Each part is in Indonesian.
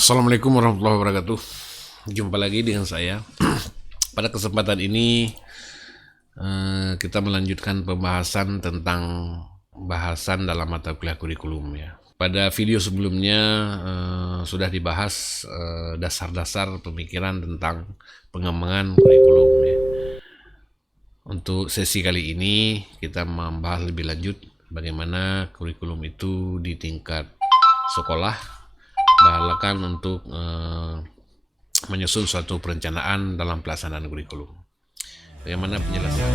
Assalamualaikum warahmatullahi wabarakatuh. Jumpa lagi dengan saya. Pada kesempatan ini kita melanjutkan pembahasan tentang bahasan dalam mata kuliah kurikulum ya. Pada video sebelumnya sudah dibahas dasar-dasar pemikiran tentang pengembangan kurikulum ya. Untuk sesi kali ini kita membahas lebih lanjut bagaimana kurikulum itu di tingkat sekolah, bahkan untuk menyusun suatu perencanaan dalam pelaksanaan kurikulum. Bagaimana penjelasan?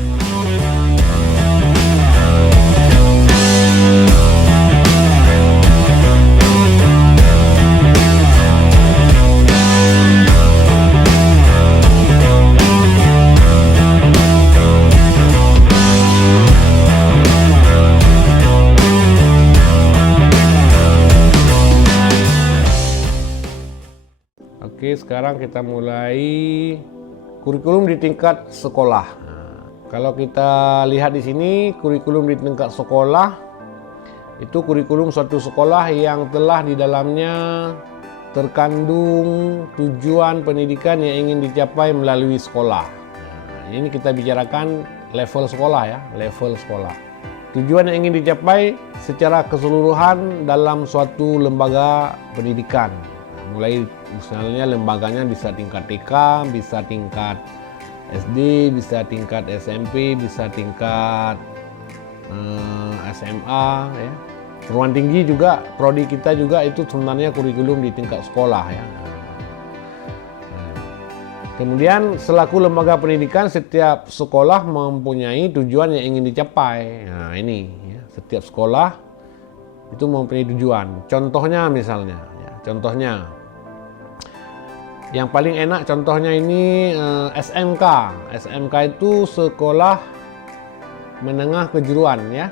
Oke, sekarang kita mulai kurikulum di tingkat sekolah. Kalau kita lihat di sini, kurikulum di tingkat sekolah itu kurikulum suatu sekolah yang telah di dalamnya terkandung tujuan pendidikan yang ingin dicapai melalui sekolah. Ini kita bicarakan level sekolah ya, level sekolah. Tujuan yang ingin dicapai secara keseluruhan dalam suatu lembaga pendidikan. Mulai misalnya lembaganya bisa tingkat TK, bisa tingkat SD, bisa tingkat SMP, bisa tingkat SMA ya. Perguruan tinggi juga, prodi kita juga itu sebenarnya kurikulum di tingkat sekolah ya. Kemudian selaku lembaga pendidikan, setiap sekolah mempunyai tujuan yang ingin dicapai. Nah ini ya, setiap sekolah itu mempunyai tujuan. Contohnya misalnya ya, contohnya yang paling enak contohnya ini SMK. SMK itu sekolah menengah kejuruan ya.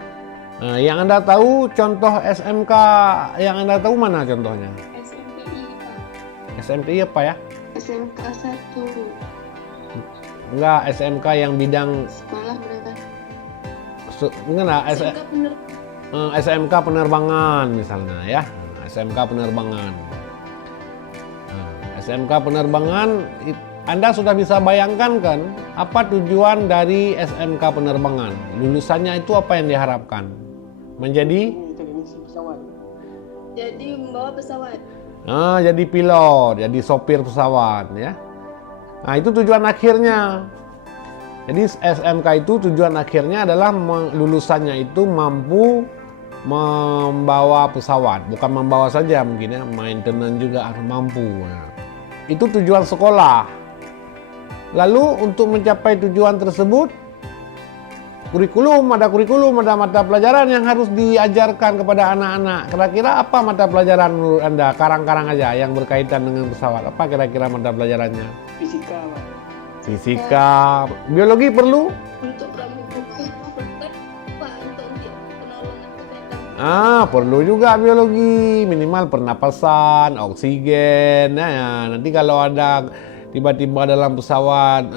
Yang Anda tahu contoh SMK yang Anda tahu mana contohnya? SMPI Pak. SMPI apa ya? SMK 1. Enggak, SMK yang bidang Sekolah menengah. enggak SMK bener. SMK penerbangan misalnya ya. SMK penerbangan. SMK penerbangan, Anda sudah bisa bayangkan kan apa tujuan dari SMK penerbangan? Lulusannya itu apa yang diharapkan? Menjadi teknisi pesawat. Jadi membawa pesawat. Jadi pilot, jadi sopir pesawat ya. Nah, itu tujuan akhirnya. Jadi SMK itu tujuan akhirnya adalah lulusannya itu mampu membawa pesawat, bukan membawa saja mungkin ya, maintenance juga harus mampu ya. Itu tujuan sekolah. Lalu untuk mencapai tujuan tersebut, kurikulum, ada mata pelajaran yang harus diajarkan kepada anak-anak. Kira-kira apa mata pelajaran menurut Anda? Karang-karang aja yang berkaitan dengan pesawat. Apa kira-kira mata pelajarannya? Fisika, Pak. Fisika, biologi perlu? Untuk pramuka Pak, untuk penolongan kesehatan. Perlu juga biologi, minimal pernapasan, oksigen. Nah, ya, nanti kalau ada tiba-tiba dalam pesawat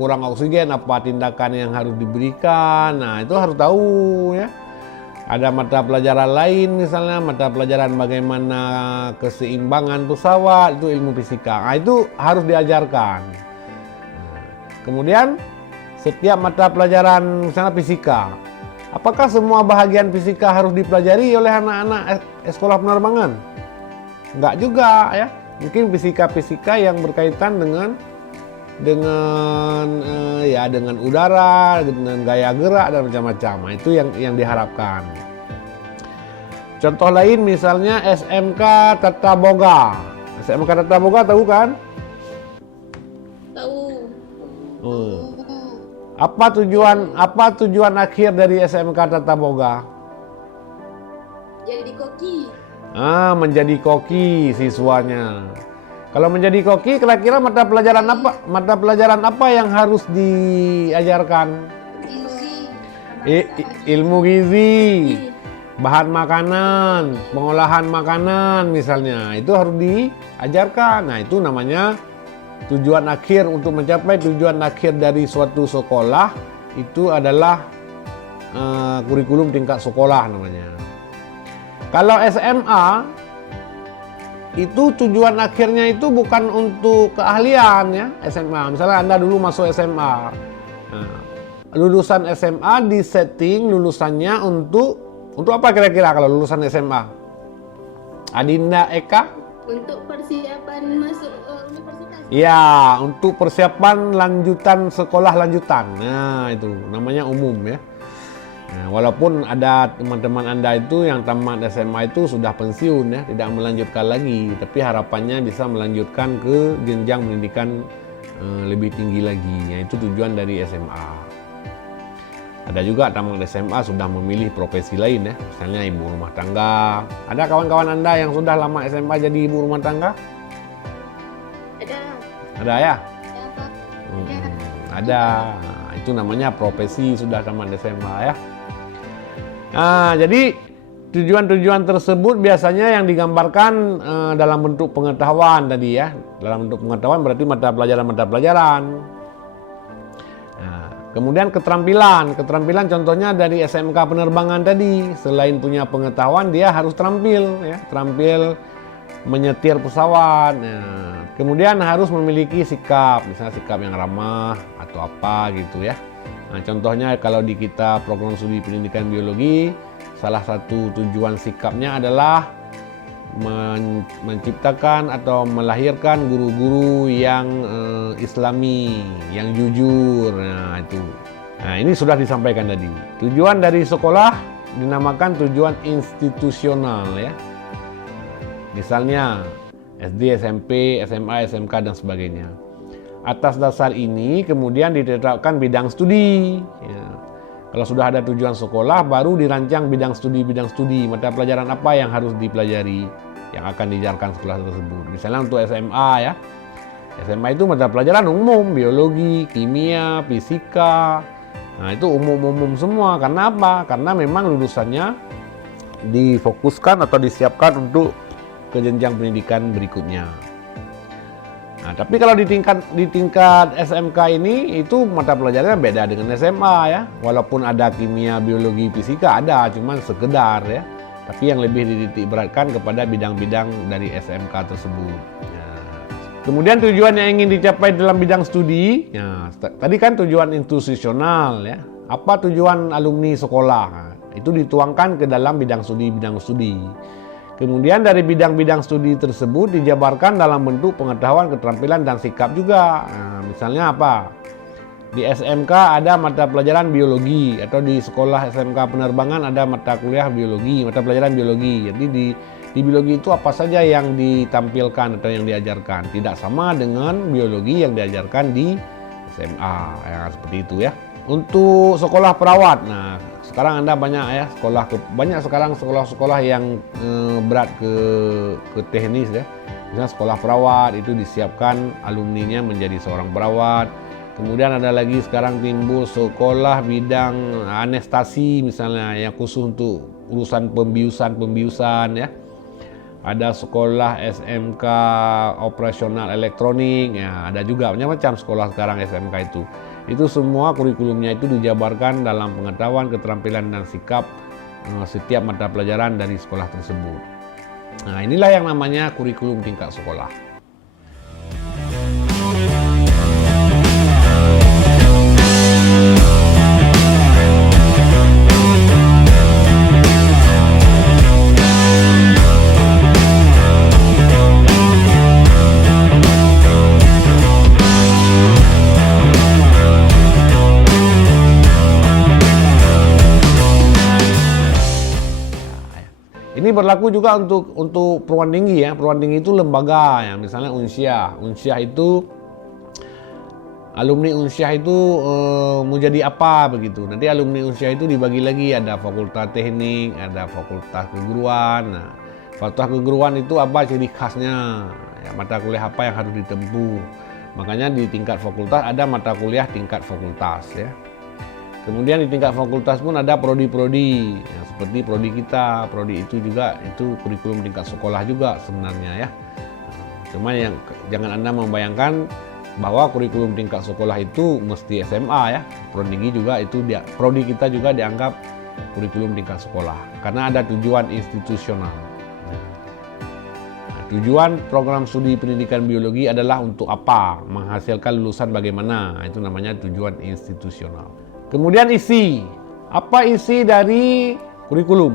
kurang oksigen, apa tindakan yang harus diberikan? Nah, itu harus tahu ya. Ada mata pelajaran lain misalnya, mata pelajaran bagaimana keseimbangan pesawat, itu ilmu fisika. Nah, itu harus diajarkan. Kemudian setiap mata pelajaran misalnya fisika, apakah semua bahagian fisika harus dipelajari oleh anak-anak sekolah penerbangan? Enggak juga ya. Mungkin fisika-fisika yang berkaitan dengan udara, dengan gaya gerak dan macam-macam. Nah, itu yang diharapkan. Contoh lain misalnya SMK Tata Boga. SMK Tata Boga tahu kan? Tahu. Apa tujuan akhir dari SMK Tata Boga? Jadi koki. Menjadi koki siswanya. Kalau menjadi koki, kira-kira mata pelajaran apa yang harus diajarkan? Gizi. Ilmu gizi, bahan makanan, pengolahan makanan misalnya, itu harus diajarkan. Nah, itu namanya tujuan akhir. Untuk mencapai tujuan akhir dari suatu sekolah itu adalah kurikulum tingkat sekolah namanya. Kalau SMA itu tujuan akhirnya itu bukan untuk keahlian ya SMA. Misalnya Anda dulu masuk SMA. Nah, lulusan SMA disetting lulusannya untuk apa kira-kira kalau lulusan SMA? Adinda Eka? Untuk persiapan masuk universitas. Ya, untuk persiapan lanjutan sekolah lanjutan. Nah, itu namanya umum ya. Nah, walaupun ada teman-teman Anda itu yang tamat SMA itu sudah pensiun ya, tidak melanjutkan lagi, tapi harapannya bisa melanjutkan ke jenjang pendidikan lebih tinggi lagi. Yaitu tujuan dari SMA. Ada juga tamat SMA sudah memilih profesi lain ya, misalnya ibu rumah tangga. Ada kawan-kawan Anda yang sudah lama SMA jadi ibu rumah tangga? Ada. Ada ya? Ya, Pak. Ya. Ada. Nah, itu namanya profesi sudah tamat SMA ya. Nah, jadi tujuan-tujuan tersebut biasanya yang digambarkan dalam bentuk pengetahuan tadi ya. Dalam bentuk pengetahuan berarti mata pelajaran. Nah, kemudian keterampilan contohnya dari SMK penerbangan tadi. Selain punya pengetahuan, dia harus terampil ya, terampil menyetir pesawat. Nah, kemudian harus memiliki sikap, misalnya sikap yang ramah atau apa gitu ya. Nah, contohnya kalau di kita program studi pendidikan biologi, salah satu tujuan sikapnya adalah menciptakan atau melahirkan guru-guru yang Islami, yang jujur. Nah, itu. Nah, ini sudah disampaikan tadi. Tujuan dari sekolah dinamakan tujuan institusional ya. Misalnya SD, SMP, SMA, SMK dan sebagainya. Atas dasar ini kemudian ditetapkan bidang studi. Ya. Kalau sudah ada tujuan sekolah, baru dirancang bidang studi, mata pelajaran apa yang harus dipelajari, yang akan diajarkan sekolah tersebut. Misalnya untuk SMA ya, SMA itu mata pelajaran umum, biologi, kimia, fisika. Nah itu umum-umum semua. Karena apa? Karena memang lulusannya difokuskan atau disiapkan untuk ke jenjang pendidikan berikutnya. Nah, tapi kalau di tingkat SMK ini itu mata pelajarannya beda dengan SMA ya. Walaupun ada kimia, biologi, fisika ada, cuman sekedar ya. Tapi yang lebih dititik beratkan kepada bidang-bidang dari SMK tersebut. Ya. Kemudian tujuan yang ingin dicapai dalam bidang studi, ya, tadi kan tujuan institusional ya. Apa tujuan alumni sekolah? Nah, itu dituangkan ke dalam bidang studi. Kemudian dari bidang-bidang studi tersebut dijabarkan dalam bentuk pengetahuan, keterampilan, dan sikap juga. Nah, misalnya apa? Di SMK ada mata pelajaran biologi, atau di sekolah SMK penerbangan ada mata kuliah biologi, mata pelajaran biologi. Jadi di biologi itu apa saja yang ditampilkan atau yang diajarkan. Tidak sama dengan biologi yang diajarkan di SMA. Ya, seperti itu ya. Untuk sekolah perawat, nah sekarang Anda banyak ya banyak sekarang sekolah-sekolah yang berat ke teknis ya. Misalnya sekolah perawat itu disiapkan alumninya menjadi seorang perawat. Kemudian ada lagi sekarang timbul sekolah bidang anestesi misalnya yang khusus untuk urusan pembiusan ya. Ada sekolah SMK operasional elektronik ya, ada juga macam-macam sekolah sekarang SMK itu. Itu semua kurikulumnya itu dijabarkan dalam pengetahuan, keterampilan, dan sikap setiap mata pelajaran dari sekolah tersebut. Nah, inilah yang namanya kurikulum tingkat sekolah. Ini berlaku juga untuk perguruan tinggi ya. Perguruan tinggi itu lembaga ya, misalnya Unsyah. Unsyah itu alumni Unsyah itu mau jadi apa begitu. Nanti alumni Unsyah itu dibagi lagi, ada fakultas teknik, ada fakultas keguruan. Nah, fakultas keguruan itu apa ciri khasnya? Ya, mata kuliah apa yang harus ditempuh. Makanya di tingkat fakultas ada mata kuliah tingkat fakultas ya. Kemudian di tingkat fakultas pun ada prodi-prodi, ya, seperti prodi kita. Prodi itu juga itu kurikulum tingkat sekolah juga sebenarnya ya. Cuma yang jangan Anda membayangkan bahwa kurikulum tingkat sekolah itu mesti SMA ya. Prodi juga itu prodi kita juga dianggap kurikulum tingkat sekolah karena ada tujuan institusional. Nah, tujuan program studi pendidikan biologi adalah untuk apa? Menghasilkan lulusan bagaimana? Itu namanya tujuan institusional. Kemudian isi. Apa isi dari kurikulum?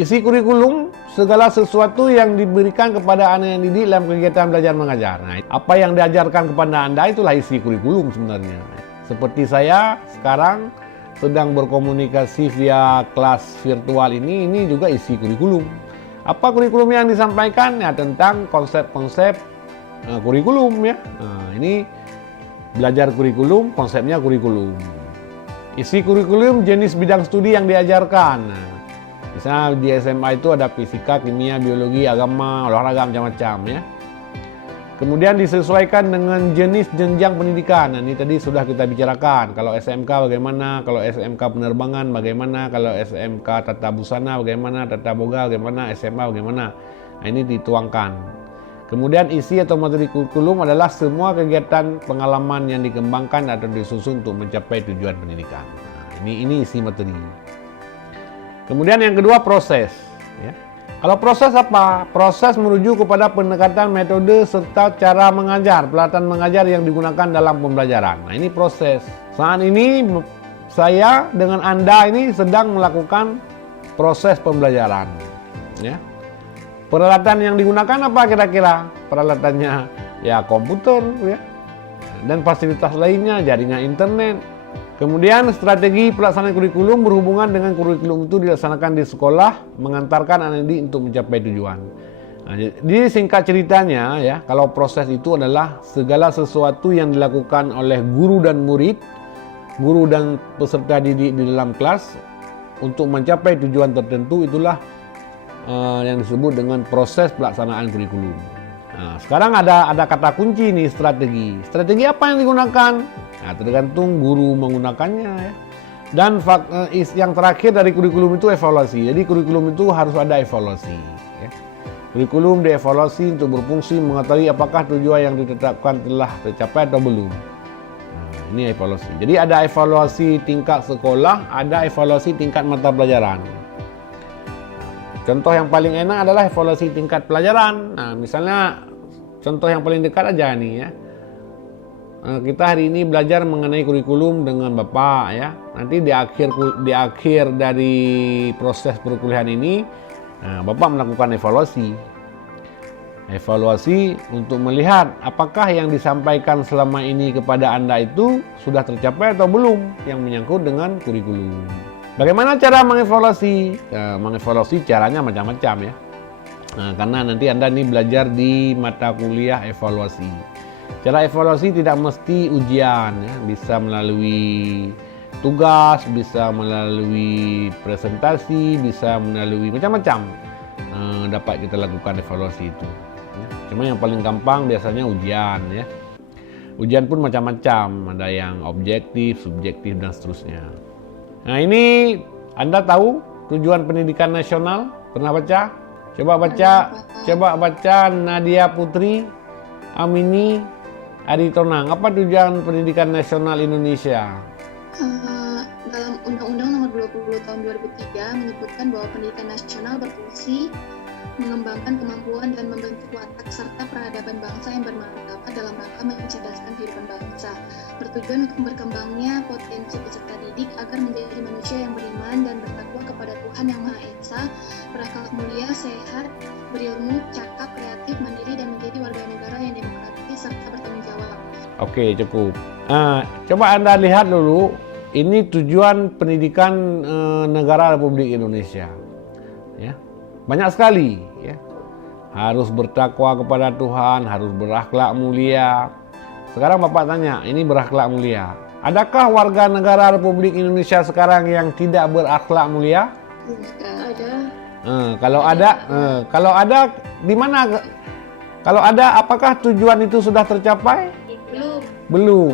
Isi kurikulum segala sesuatu yang diberikan kepada anak yang didik dalam kegiatan belajar mengajar. Nah, apa yang diajarkan kepada Anda itulah isi kurikulum sebenarnya. Seperti saya sekarang sedang berkomunikasi via kelas virtual ini juga isi kurikulum. Apa kurikulum yang disampaikan? Ya tentang konsep-konsep kurikulum ya. Nah, ini belajar kurikulum, konsepnya kurikulum. Isi kurikulum jenis bidang studi yang diajarkan. Nah, misalnya di SMA itu ada fisika, kimia, biologi, agama, olahraga macam-macam ya. Kemudian disesuaikan dengan jenis jenjang pendidikan. Nah, ini tadi sudah kita bicarakan. Kalau SMK bagaimana, kalau SMK penerbangan bagaimana, kalau SMK tata busana bagaimana, tata boga bagaimana, SMA bagaimana. Nah, ini dituangkan. Kemudian isi atau materi kurikulum adalah semua kegiatan pengalaman yang dikembangkan atau disusun untuk mencapai tujuan pendidikan. Nah, ini isi materi. Kemudian yang kedua proses. Ya. Kalau proses apa? Proses menuju kepada pendekatan metode serta cara mengajar, pelatihan mengajar yang digunakan dalam pembelajaran. Nah, ini proses. Saat ini saya dengan Anda ini sedang melakukan proses pembelajaran. Ya. Peralatan yang digunakan apa kira-kira? Peralatannya ya komputer ya. Dan fasilitas lainnya, jaringan internet. Kemudian strategi pelaksanaan kurikulum berhubungan dengan kurikulum itu dilaksanakan di sekolah, mengantarkan anak didik untuk mencapai tujuan. Nah, jadi singkat ceritanya ya, kalau proses itu adalah segala sesuatu yang dilakukan oleh guru dan murid, guru dan peserta didik di dalam kelas untuk mencapai tujuan tertentu, itulah yang disebut dengan proses pelaksanaan kurikulum. Nah, sekarang ada kata kunci nih, strategi. Strategi apa yang digunakan? Nah, tergantung guru menggunakannya ya. Dan yang terakhir dari kurikulum itu evaluasi. Jadi kurikulum itu harus ada evaluasi. Ya. Kurikulum dievaluasi untuk berfungsi mengetahui apakah tujuan yang ditetapkan telah tercapai atau belum. Nah, ini evaluasi. Jadi ada evaluasi tingkat sekolah, ada evaluasi tingkat mata pelajaran. Contoh yang paling enak adalah evaluasi tingkat pelajaran. Nah, misalnya contoh yang paling dekat aja nih ya. Kita hari ini belajar mengenai kurikulum dengan Bapak ya. Nanti di akhir dari proses perkuliahan ini, Bapak melakukan evaluasi. Evaluasi untuk melihat apakah yang disampaikan selama ini kepada Anda itu sudah tercapai atau belum yang menyangkut dengan kurikulum. Bagaimana cara mengevaluasi? Mengevaluasi caranya macam-macam ya. Karena nanti Anda ini belajar di mata kuliah evaluasi. Cara evaluasi tidak mesti ujian ya, bisa melalui tugas, bisa melalui presentasi, bisa melalui macam-macam. Dapat kita lakukan evaluasi itu. Ya. Cuma yang paling gampang biasanya ujian ya. Ujian pun macam-macam, ada yang objektif, subjektif dan seterusnya. Nah, ini Anda tahu tujuan pendidikan nasional? Pernah baca? Coba baca Nadia Putri, Amini, Aritonang. Apa tujuan pendidikan nasional Indonesia? Dalam Undang-Undang Nomor 20 Tahun 2003 menyebutkan bahwa pendidikan nasional berfungsi mengembangkan kemampuan dan membentuk watak serta peradaban bangsa yang bermartabat dalam rangka mencerdaskan kehidupan bangsa, bertujuan untuk berkembangnya potensi peserta didik agar menjadi manusia yang beriman dan bertakwa kepada Tuhan Yang Maha Esa, berakhlak mulia, sehat, berilmu, cakap, kreatif, mandiri, dan menjadi warga negara yang demokratis serta bertanggung jawab. Oke, cukup. Coba Anda lihat dulu, ini tujuan pendidikan negara Republik Indonesia. Ya. Banyak sekali ya. Harus bertakwa kepada Tuhan, harus berakhlak mulia. Sekarang Bapak tanya, ini berakhlak mulia. Adakah warga negara Republik Indonesia sekarang yang tidak berakhlak mulia? Ada. Kalau ada di mana? Kalau ada, apakah tujuan itu sudah tercapai? Belum.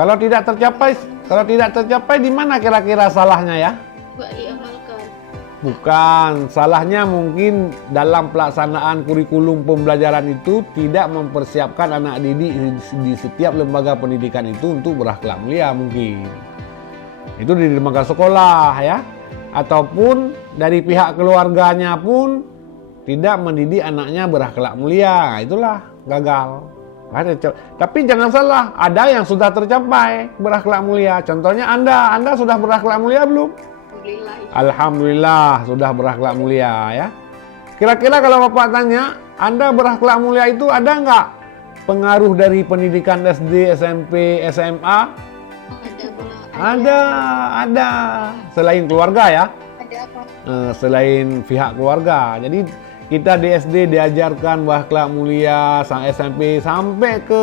Kalau tidak tercapai di mana kira-kira salahnya ya? Bukan, salahnya mungkin dalam pelaksanaan kurikulum pembelajaran itu tidak mempersiapkan anak didik di setiap lembaga pendidikan itu untuk berakhlak mulia mungkin. Itu di lembaga sekolah ya, ataupun dari pihak keluarganya pun tidak mendidik anaknya berakhlak mulia. Nah, itulah gagal. Tapi jangan salah, ada yang sudah tercapai berakhlak mulia. Contohnya Anda sudah berakhlak mulia belum? Alhamdulillah. Alhamdulillah sudah berakhlak mulia ya. Kira-kira kalau Bapak tanya, Anda berakhlak mulia itu ada nggak pengaruh dari pendidikan SD, SMP, SMA? Ada pula. Ada. Selain keluarga ya, Ada apa? selain pihak keluarga. Jadi kita di SD diajarkan berakhlak mulia, SMP sampai ke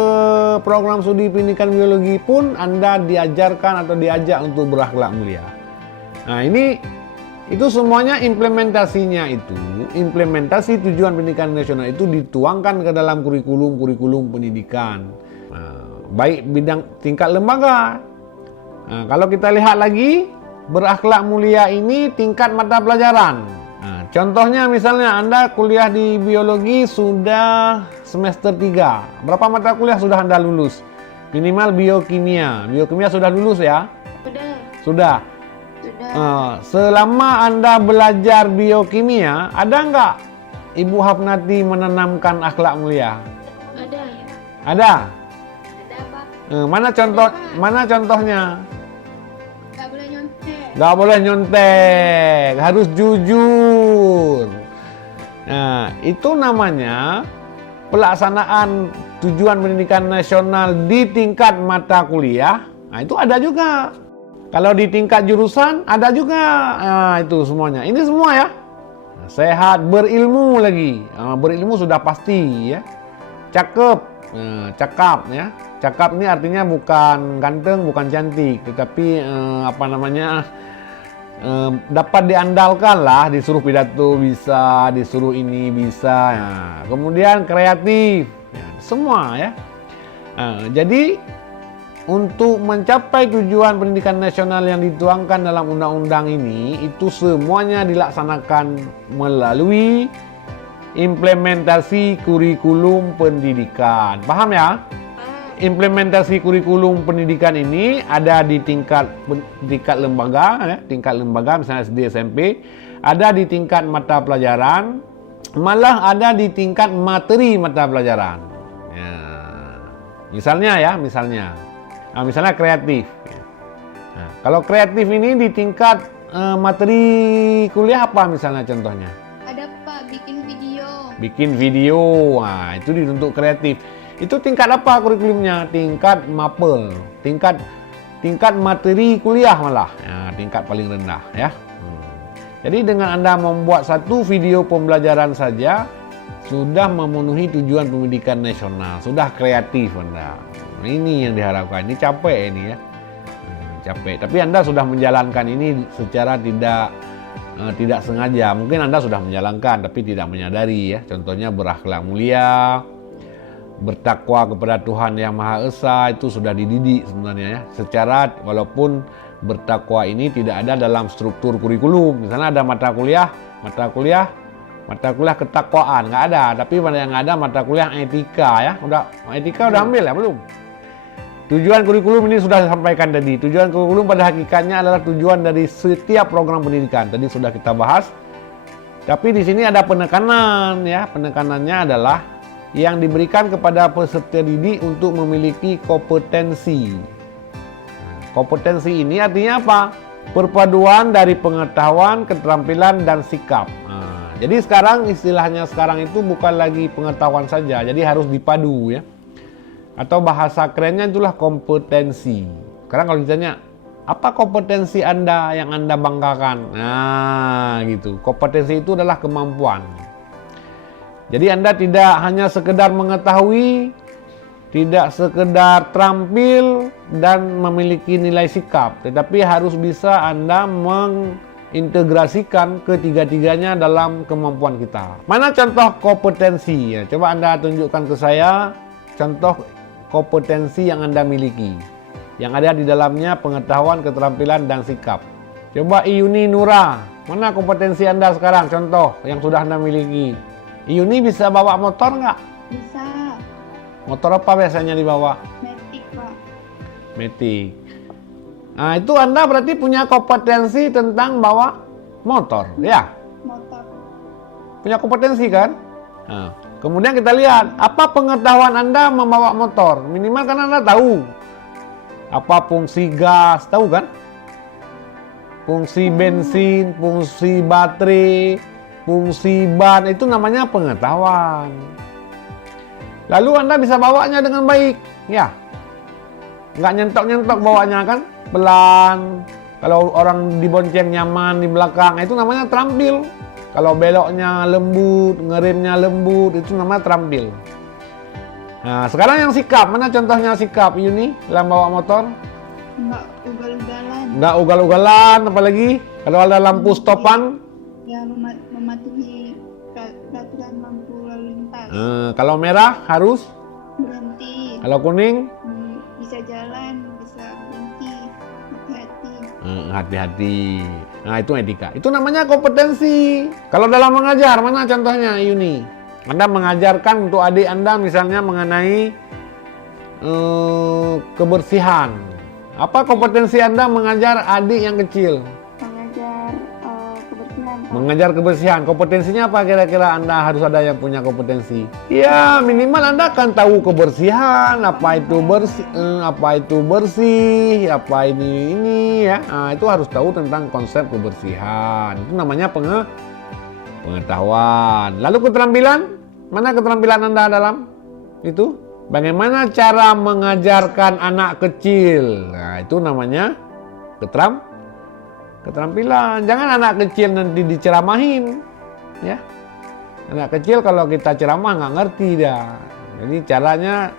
program studi pendidikan biologi pun Anda diajarkan atau diajak untuk berakhlak mulia. Nah itu semuanya implementasi tujuan pendidikan nasional itu dituangkan ke dalam kurikulum pendidikan. Baik bidang tingkat lembaga. Nah, kalau kita lihat lagi, berakhlak mulia ini tingkat mata pelajaran. Nah, contohnya misalnya Anda kuliah di biologi sudah semester 3. Berapa mata kuliah sudah Anda lulus? Minimal biokimia. Biokimia sudah lulus ya? Sudah. Selama Anda belajar biokimia, ada nggak Ibu Hafnati menanamkan akhlak mulia? Ada. Ada? Ada apa? Mana contohnya? Nggak boleh nyontek. Nggak boleh nyontek, harus jujur. Nah, itu namanya pelaksanaan tujuan pendidikan nasional di tingkat mata kuliah. Nah, itu ada juga. Kalau di tingkat jurusan, ada juga. Nah, itu semuanya. Ini semua ya. Sehat, berilmu lagi. Berilmu sudah pasti ya. Cakep, cakap ya. Cakap ini artinya bukan ganteng, bukan cantik, tetapi dapat diandalkan lah, disuruh pidato bisa, disuruh ini bisa. Nah, kemudian kreatif, ya, semua ya. Nah, jadi untuk mencapai tujuan pendidikan nasional yang dituangkan dalam undang-undang ini, itu semuanya dilaksanakan melalui implementasi kurikulum pendidikan. Paham ya? Implementasi kurikulum pendidikan ini ada di tingkat lembaga, ya, tingkat lembaga misalnya SD, SMP, ada di tingkat mata pelajaran, malah ada di tingkat materi mata pelajaran. Ya. Misalnya kreatif. Nah, kalau kreatif ini di tingkat materi kuliah apa misalnya contohnya? Ada Pak, Bikin video, nah, itu dituntut kreatif. Itu tingkat apa kurikulumnya? Tingkat mapel, tingkat materi kuliah malah, ya, tingkat paling rendah ya. Jadi dengan Anda membuat satu video pembelajaran saja sudah memenuhi tujuan pendidikan nasional, sudah kreatif Anda. Ini yang diharapkan. Ini capek ini ya, capek. Tapi Anda sudah menjalankan ini secara tidak sengaja. Mungkin Anda sudah menjalankan tapi tidak menyadari ya. Contohnya berakhlak mulia, bertakwa kepada Tuhan Yang Maha Esa, itu sudah dididik sebenarnya ya. Secara walaupun bertakwa ini tidak ada dalam struktur kurikulum. Misalnya ada mata kuliah ketakwaan, nggak ada. Tapi yang ada mata kuliah etika ya. Etika udah ambil ya belum? Tujuan kurikulum ini sudah disampaikan tadi. Tujuan kurikulum pada hakikatnya adalah tujuan dari setiap program pendidikan. Tadi sudah kita bahas. Tapi di sini ada penekanan ya. Penekanannya adalah yang diberikan kepada peserta didik untuk memiliki kompetensi. Kompetensi ini artinya apa? Perpaduan dari pengetahuan, keterampilan, dan sikap. Jadi istilahnya sekarang itu bukan lagi pengetahuan saja, jadi harus dipadu ya. Atau bahasa kerennya itulah kompetensi. Sekarang kalau ditanya, apa kompetensi Anda yang Anda banggakan? Nah gitu, kompetensi itu adalah kemampuan. Jadi Anda tidak hanya sekedar mengetahui, tidak sekedar terampil dan memiliki nilai sikap, tetapi harus bisa Anda mengintegrasikan ketiga-tiganya dalam kemampuan kita. Mana contoh kompetensi? Ya, coba Anda tunjukkan ke saya contoh kompetensi yang Anda miliki, yang ada di dalamnya pengetahuan, keterampilan, dan sikap. Coba Iyuni Nura, mana kompetensi Anda sekarang? Contoh yang sudah Anda miliki. Iyuni bisa bawa motor nggak? Bisa. Motor apa biasanya dibawa? Matic, Pak. Matic. Nah, itu Anda berarti punya kompetensi tentang bawa motor, ya? Motor. punya kompetensi kan? Nah, kemudian kita lihat apa pengetahuan Anda membawa motor. Minimal kan Anda tahu apa fungsi gas, tahu kan? Fungsi bensin, fungsi baterai, fungsi ban, itu namanya pengetahuan. Lalu Anda bisa bawanya dengan baik, ya. Nggak nyentok-nyentok bawanya kan, pelan. Kalau orang dibonceng nyaman di belakang, itu namanya terampil. Kalau beloknya lembut, ngeremnya lembut, itu namanya terampil. Nah, sekarang yang sikap, mana contohnya sikap Yuni dalam bawa motor? Nggak ugal-ugalan. Nggak ugal-ugalan, apalagi kalau ada lampu stopan. Ya, mematuhi peraturan lampu lalu lintas. Kalau merah harus, Berhenti. kalau kuning Bisa jalan, bisa berhenti. Hati-hati. hati-hati. Nah, itu etika. Itu namanya kompetensi. Kalau dalam mengajar, mana contohnya Yuni? Anda mengajarkan untuk adik Anda misalnya mengenai kebersihan. Apa kompetensi Anda mengajar adik yang kecil? Mengajar kebersihan. Mengajar kebersihan. Kompetensinya apa kira-kira Anda harus ada yang punya kompetensi? Ya, minimal Anda akan tahu kebersihan, apa itu bersih, apa ini ya. Nah, itu harus tahu tentang konsep kebersihan. Itu namanya pengetahuan. Lalu keterampilan? Mana keterampilan Anda dalam itu? Bagaimana cara mengajarkan anak kecil? Nah, itu namanya keterampilan. Jangan anak kecil nanti diceramahin, ya. Anak kecil kalau kita ceramah nggak ngerti dah. Jadi caranya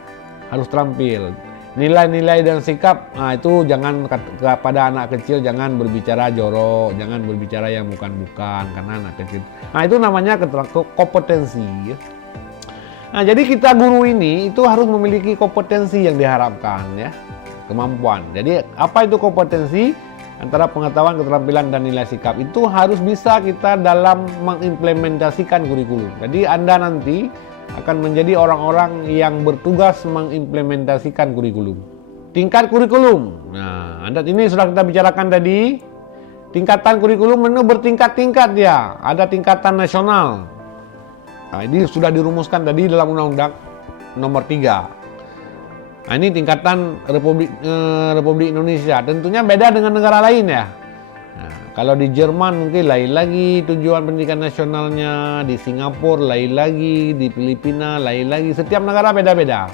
harus terampil. Nilai-nilai dan sikap, nah itu jangan kepada anak kecil jangan berbicara jorok, jangan berbicara yang bukan-bukan karena anak kecil. Nah itu namanya kompetensi. Ya. Nah jadi kita guru ini itu harus memiliki kompetensi yang diharapkan ya, kemampuan. Jadi apa itu kompetensi? Antara pengetahuan, keterampilan, dan nilai sikap itu harus bisa kita dalam mengimplementasikan kurikulum. Jadi Anda nanti akan menjadi orang-orang yang bertugas mengimplementasikan kurikulum. Tingkat kurikulum. Nah, Anda ini sudah kita bicarakan tadi. Tingkatan kurikulum itu bertingkat-tingkat ya. Ada tingkatan nasional. Nah, ini sudah dirumuskan tadi dalam Undang-Undang Nomor 3. Nah, ini tingkatan Republik Indonesia. Tentunya beda dengan negara lain ya. Nah, kalau di Jerman mungkin lain lagi tujuan pendidikan nasionalnya, di Singapura lain lagi, di Filipina lain lagi. Setiap negara beda-beda.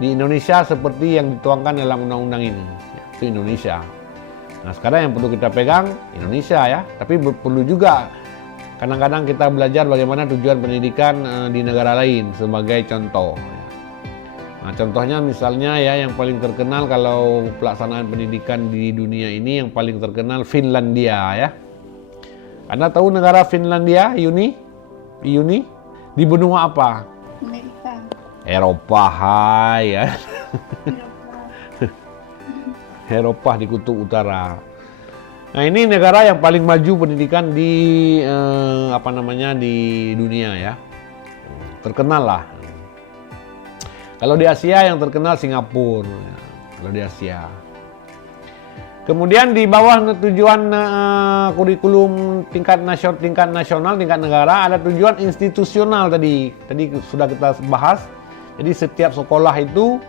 Di Indonesia seperti yang dituangkan dalam undang-undang ini, itu Indonesia. Nah, sekarang yang perlu kita pegang Indonesia ya. Tapi perlu juga kadang-kadang kita belajar bagaimana tujuan pendidikan di negara lain sebagai contoh. Nah, contohnya misalnya ya yang paling terkenal kalau pelaksanaan pendidikan di dunia ini yang paling terkenal Finlandia ya. Anda tahu negara Finlandia, Yuni? Di benua apa? Amerika. Eropa, hai ya. Eropa di kutub utara. Nah, ini negara yang paling maju pendidikan di di dunia ya. Terkenal lah. Kalau di Asia yang terkenal Singapura, ya, kalau di Asia. Kemudian di bawah tujuan kurikulum tingkat nasional, tingkat negara ada tujuan institusional tadi sudah kita bahas. Jadi setiap sekolah itu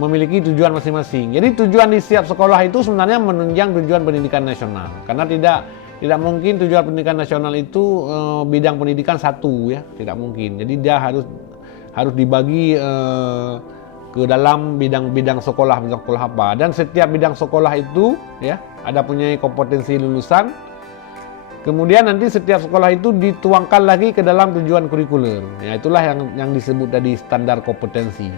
memiliki tujuan masing-masing. Jadi tujuan di setiap sekolah itu sebenarnya menunjang tujuan pendidikan nasional. Karena tidak mungkin tujuan pendidikan nasional itu bidang pendidikan satu ya, tidak mungkin. Jadi dia harus dibagi ke dalam bidang sekolah apa, dan setiap bidang sekolah itu ya ada punya kompetensi lulusan. Kemudian nanti setiap sekolah itu dituangkan lagi ke dalam tujuan kurikuler. Ya itulah yang disebut tadi standar kompetensi.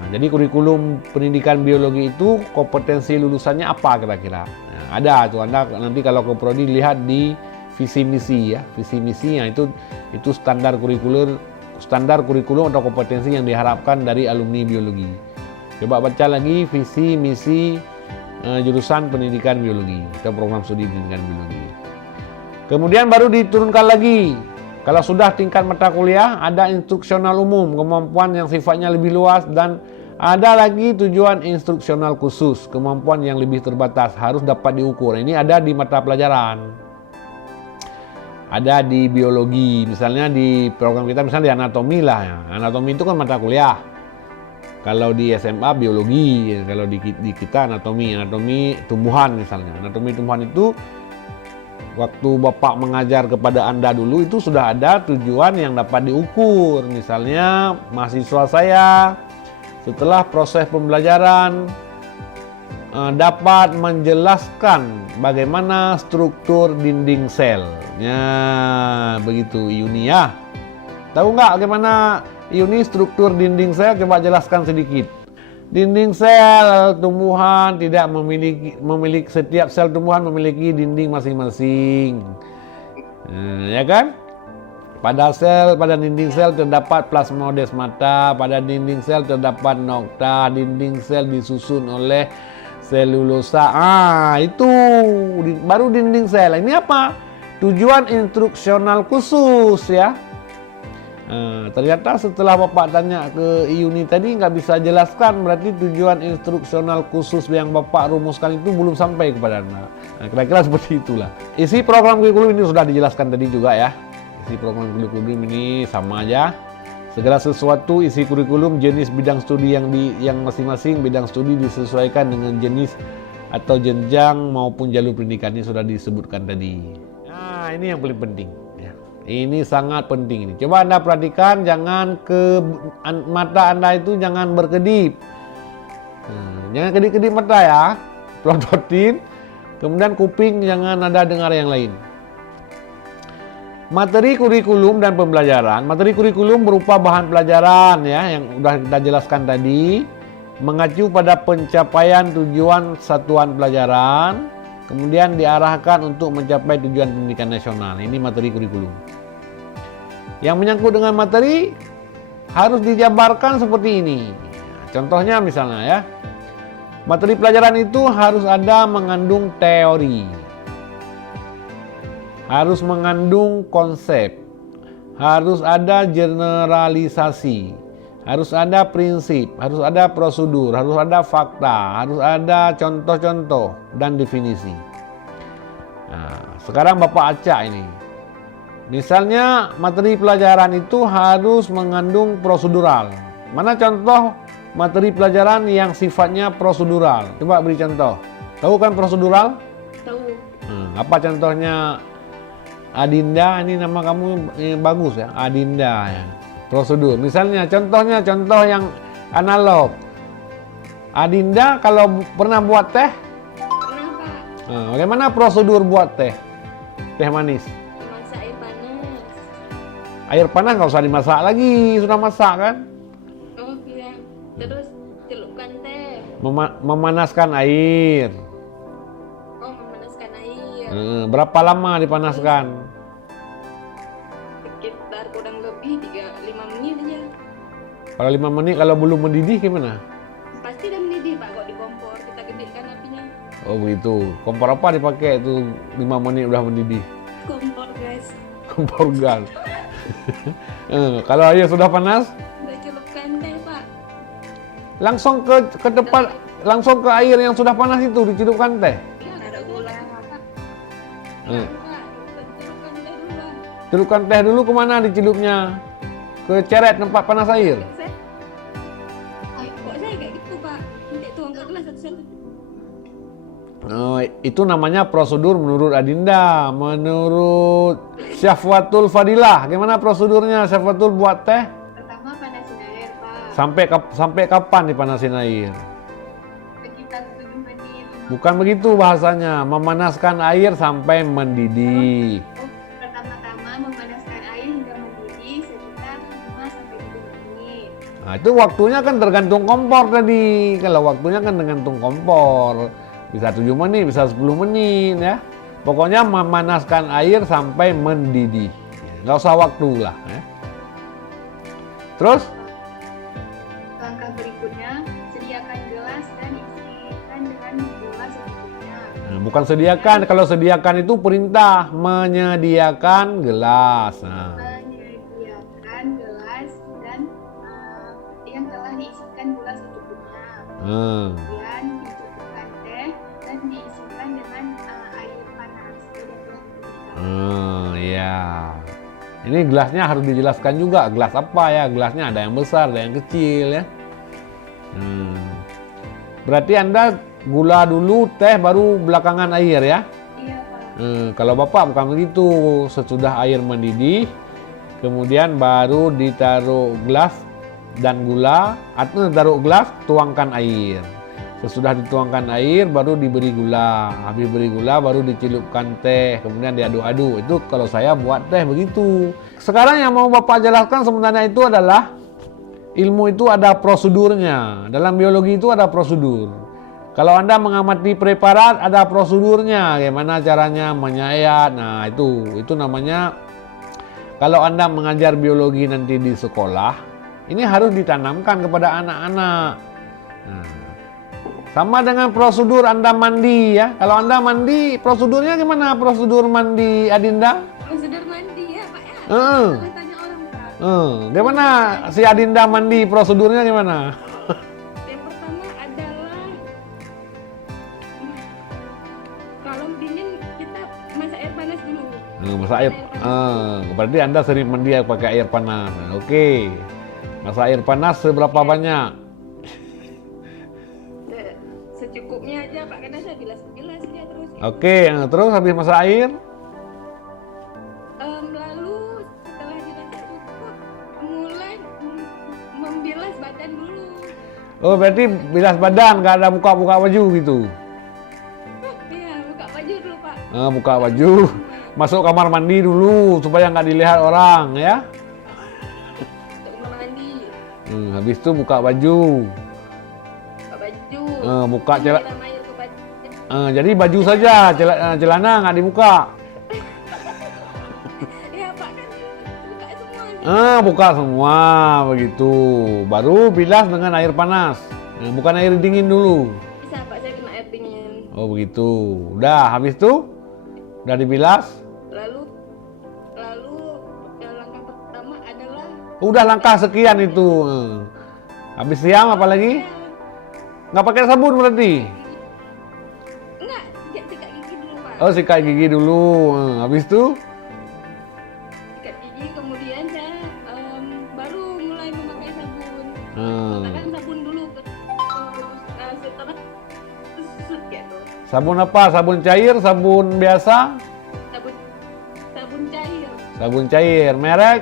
Nah, jadi kurikulum pendidikan biologi itu kompetensi lulusannya apa kira-kira? Nah, ada tuh Anda nanti kalau ke prodi lihat di visi misi ya, visi misinya itu standar kurikulum atau kompetensi yang diharapkan dari alumni biologi. Coba baca lagi visi misi jurusan pendidikan biologi atau program studi pendidikan biologi. Kemudian baru diturunkan lagi. Kalau sudah tingkat mata kuliah ada instruksional umum, kemampuan yang sifatnya lebih luas, dan ada lagi tujuan instruksional khusus, kemampuan yang lebih terbatas harus dapat diukur. Ini ada di mata pelajaran. ada di biologi, misalnya di program kita misalnya di anatomi lah ya. Anatomi itu kan mata kuliah. Kalau di SMA biologi, kalau di kita anatomi tumbuhan misalnya. Anatomi tumbuhan itu waktu Bapak mengajar kepada Anda dulu itu sudah ada tujuan yang dapat diukur. Misalnya mahasiswa saya setelah proses pembelajaran dapat menjelaskan bagaimana struktur dinding sel. Ya, begitu Iuni ya. Tahu nggak bagaimana Iuni struktur dinding sel? Coba jelaskan sedikit. Dinding sel tumbuhan tidak memiliki setiap sel tumbuhan memiliki dinding masing-masing. Ya kan? Pada dinding sel terdapat plasmodesmata, pada dinding sel terdapat nokta, dinding sel disusun oleh selulosa. Itu baru dinding sel. Ini apa? Tujuan instruksional khusus ya. Ternyata setelah Bapak tanya ke Iuni tadi nggak bisa jelaskan, berarti tujuan instruksional khusus yang Bapak rumuskan itu belum sampai kepada Anda. Kira-kira seperti itulah. Isi program kurikulum ini sudah dijelaskan tadi juga ya. Isi program kurikulum ini sama aja. Segala sesuatu isi kurikulum jenis bidang studi yang masing-masing bidang studi disesuaikan dengan jenis atau jenjang maupun jalur pendidikan ini sudah disebutkan tadi. Nah, ini yang paling penting. Ini sangat penting ini. Coba Anda perhatikan, jangan mata Anda itu jangan berkedip. Jangan kedip-kedip mata ya. Pelototin. Kemudian kuping jangan ada dengar yang lain. Materi kurikulum dan pembelajaran. Materi kurikulum berupa bahan pelajaran ya yang sudah kita jelaskan tadi, mengacu pada pencapaian tujuan satuan pelajaran. Kemudian diarahkan untuk mencapai tujuan pendidikan nasional. Ini materi kurikulum. Yang menyangkut dengan materi harus dijabarkan seperti ini. Contohnya misalnya ya, materi pelajaran itu harus ada mengandung teori, harus mengandung konsep, harus ada generalisasi, harus ada prinsip, harus ada prosedur, harus ada fakta, harus ada contoh-contoh dan definisi. Nah, sekarang Bapak acak ini. Misalnya materi pelajaran itu harus mengandung prosedural. Mana contoh materi pelajaran yang sifatnya prosedural? Coba beri contoh. Tahu kan prosedural? Tahu. Apa contohnya? Adinda, ini nama kamu bagus ya, Adinda ya. Prosedur. Misalnya contoh yang analog. Adinda kalau pernah buat teh? Pernah, Pak. Bagaimana prosedur buat teh? Teh manis. Masak air panas. Air panas nggak usah dimasak lagi, sudah masak kan? Oh iya. Terus celupkan teh. Memanaskan air. Oh, memanaskan air. Berapa lama dipanaskan? Sekitar kurang lebih 5 menit aja. Kalau 5 menit, kalau belum mendidih gimana? Pasti udah mendidih, Pak. Kok di kompor kita gedekan apinya. Oh begitu. Kompor apa dipakai itu 5 menit udah mendidih? Kompor, guys. Kompor gas. Kalau air sudah panas, Udah celupkan teh, Pak. langsung ke depan, langsung ke air yang sudah panas itu dicelupkan teh. Iya, ada gula, Pak. Eh, Pak, celupkan teh dulu, Pak. Celupkan teh dulu, kemana dicelupnya? Ke ceret tempat panas air. Kok saya kayak gitu, Pak? Nanti tuang ke gelas satu-satu. Itu namanya prosedur menurut Adinda. Menurut Syafwatul Fadilah, gimana prosedurnya Syafwatul buat teh? Pertama panasin air, Pak. Sampai kapan dipanasin air? Sekitar 7 menit. Bukan begitu bahasanya, memanaskan air sampai mendidih. Oh, pertama-tama memanaskan air hingga mendidih sekitar 5 sampai 7 menit. Nah, itu waktunya kan tergantung kompor tadi. Kalau waktunya kan tergantung kompor. Bisa 7 menit, bisa 10 menit ya. Pokoknya memanaskan air sampai mendidih. Nggak usah waktu lah. Ya. Terus? Langkah berikutnya, sediakan gelas dan isikan dengan gula secukupnya. Nah, bukan sediakan. Kalau sediakan itu perintah. Menyediakan gelas. Nah. Menyediakan gelas dan yang telah diisikan gula secukupnya. Kemudian dicukupkan teh dan diisikan dengan air panas. Iya. Ini gelasnya harus dijelaskan juga. Gelas apa ya? Gelasnya ada yang besar, ada yang kecil ya. Berarti Anda gula dulu, teh, baru belakangan air ya? Iya, Pak. Kalau Bapak bukan begitu. Sesudah air mendidih, kemudian baru ditaruh gelas dan gula, atau taruh gelas, tuangkan air. Sesudah dituangkan air, baru diberi gula. Habis beri gula, baru dicelupkan teh. Kemudian diaduk-aduk. Itu kalau saya buat teh begitu. Sekarang yang mau Bapak jelaskan sebenarnya itu adalah ilmu itu ada prosedurnya. Dalam biologi itu ada prosedur. Kalau Anda mengamati preparat, ada prosedurnya. Bagaimana caranya menyayat. Nah, itu namanya, kalau Anda mengajar biologi nanti di sekolah, ini harus ditanamkan kepada anak-anak. Nah, sama dengan prosedur Anda mandi ya. Kalau Anda mandi, prosedurnya gimana? Prosedur mandi Adinda? Prosedur mandi ya, Pak ya? Heeh. Boleh tanya orang, Pak. Gimana si Adinda mandi? Prosedurnya gimana? Yang pertama adalah kalau dingin kita masak air panas dulu. Masak air. Berarti Anda sering mandi pakai air panas. Oke. Masak air panas seberapa banyak? Secukupnya aja, Pak, karena saya bilas-bilas dia terus. Oke, terus habis masak air? Lalu setelah dirasa cukup, mulai membilas badan dulu. Oh, berarti bilas badan, nggak ada buka-buka baju gitu? Iya, buka baju dulu, Pak. Buka baju, masuk kamar mandi dulu supaya nggak dilihat orang ya. Untuk mandi, Habis itu buka baju. buka baju. Buka celana. Siram air ke baju. Jadi baju saja, celana nggak dibuka. Ya, Pak, kan buka semua. Buka semua begitu. Baru bilas dengan air panas. Bukan air dingin dulu. Bisa, Pak, saya kena air dingin. Oh begitu. Udah, habis itu udah dibilas. Lalu langkah pertama adalah Udah langkah sekian itu. Habis siam apa lagi? Nggak pakai sabun berarti? enggak, sikat gigi dulu, Pak. Oh, sikat gigi dulu. Habis itu? Sikat gigi, kemudian saya baru mulai memakai sabun. Hmm. Menggunakan sabun dulu, setelah susut gitu. Sabun apa? Sabun cair, sabun biasa? Sabun cair. Sabun cair. Merek?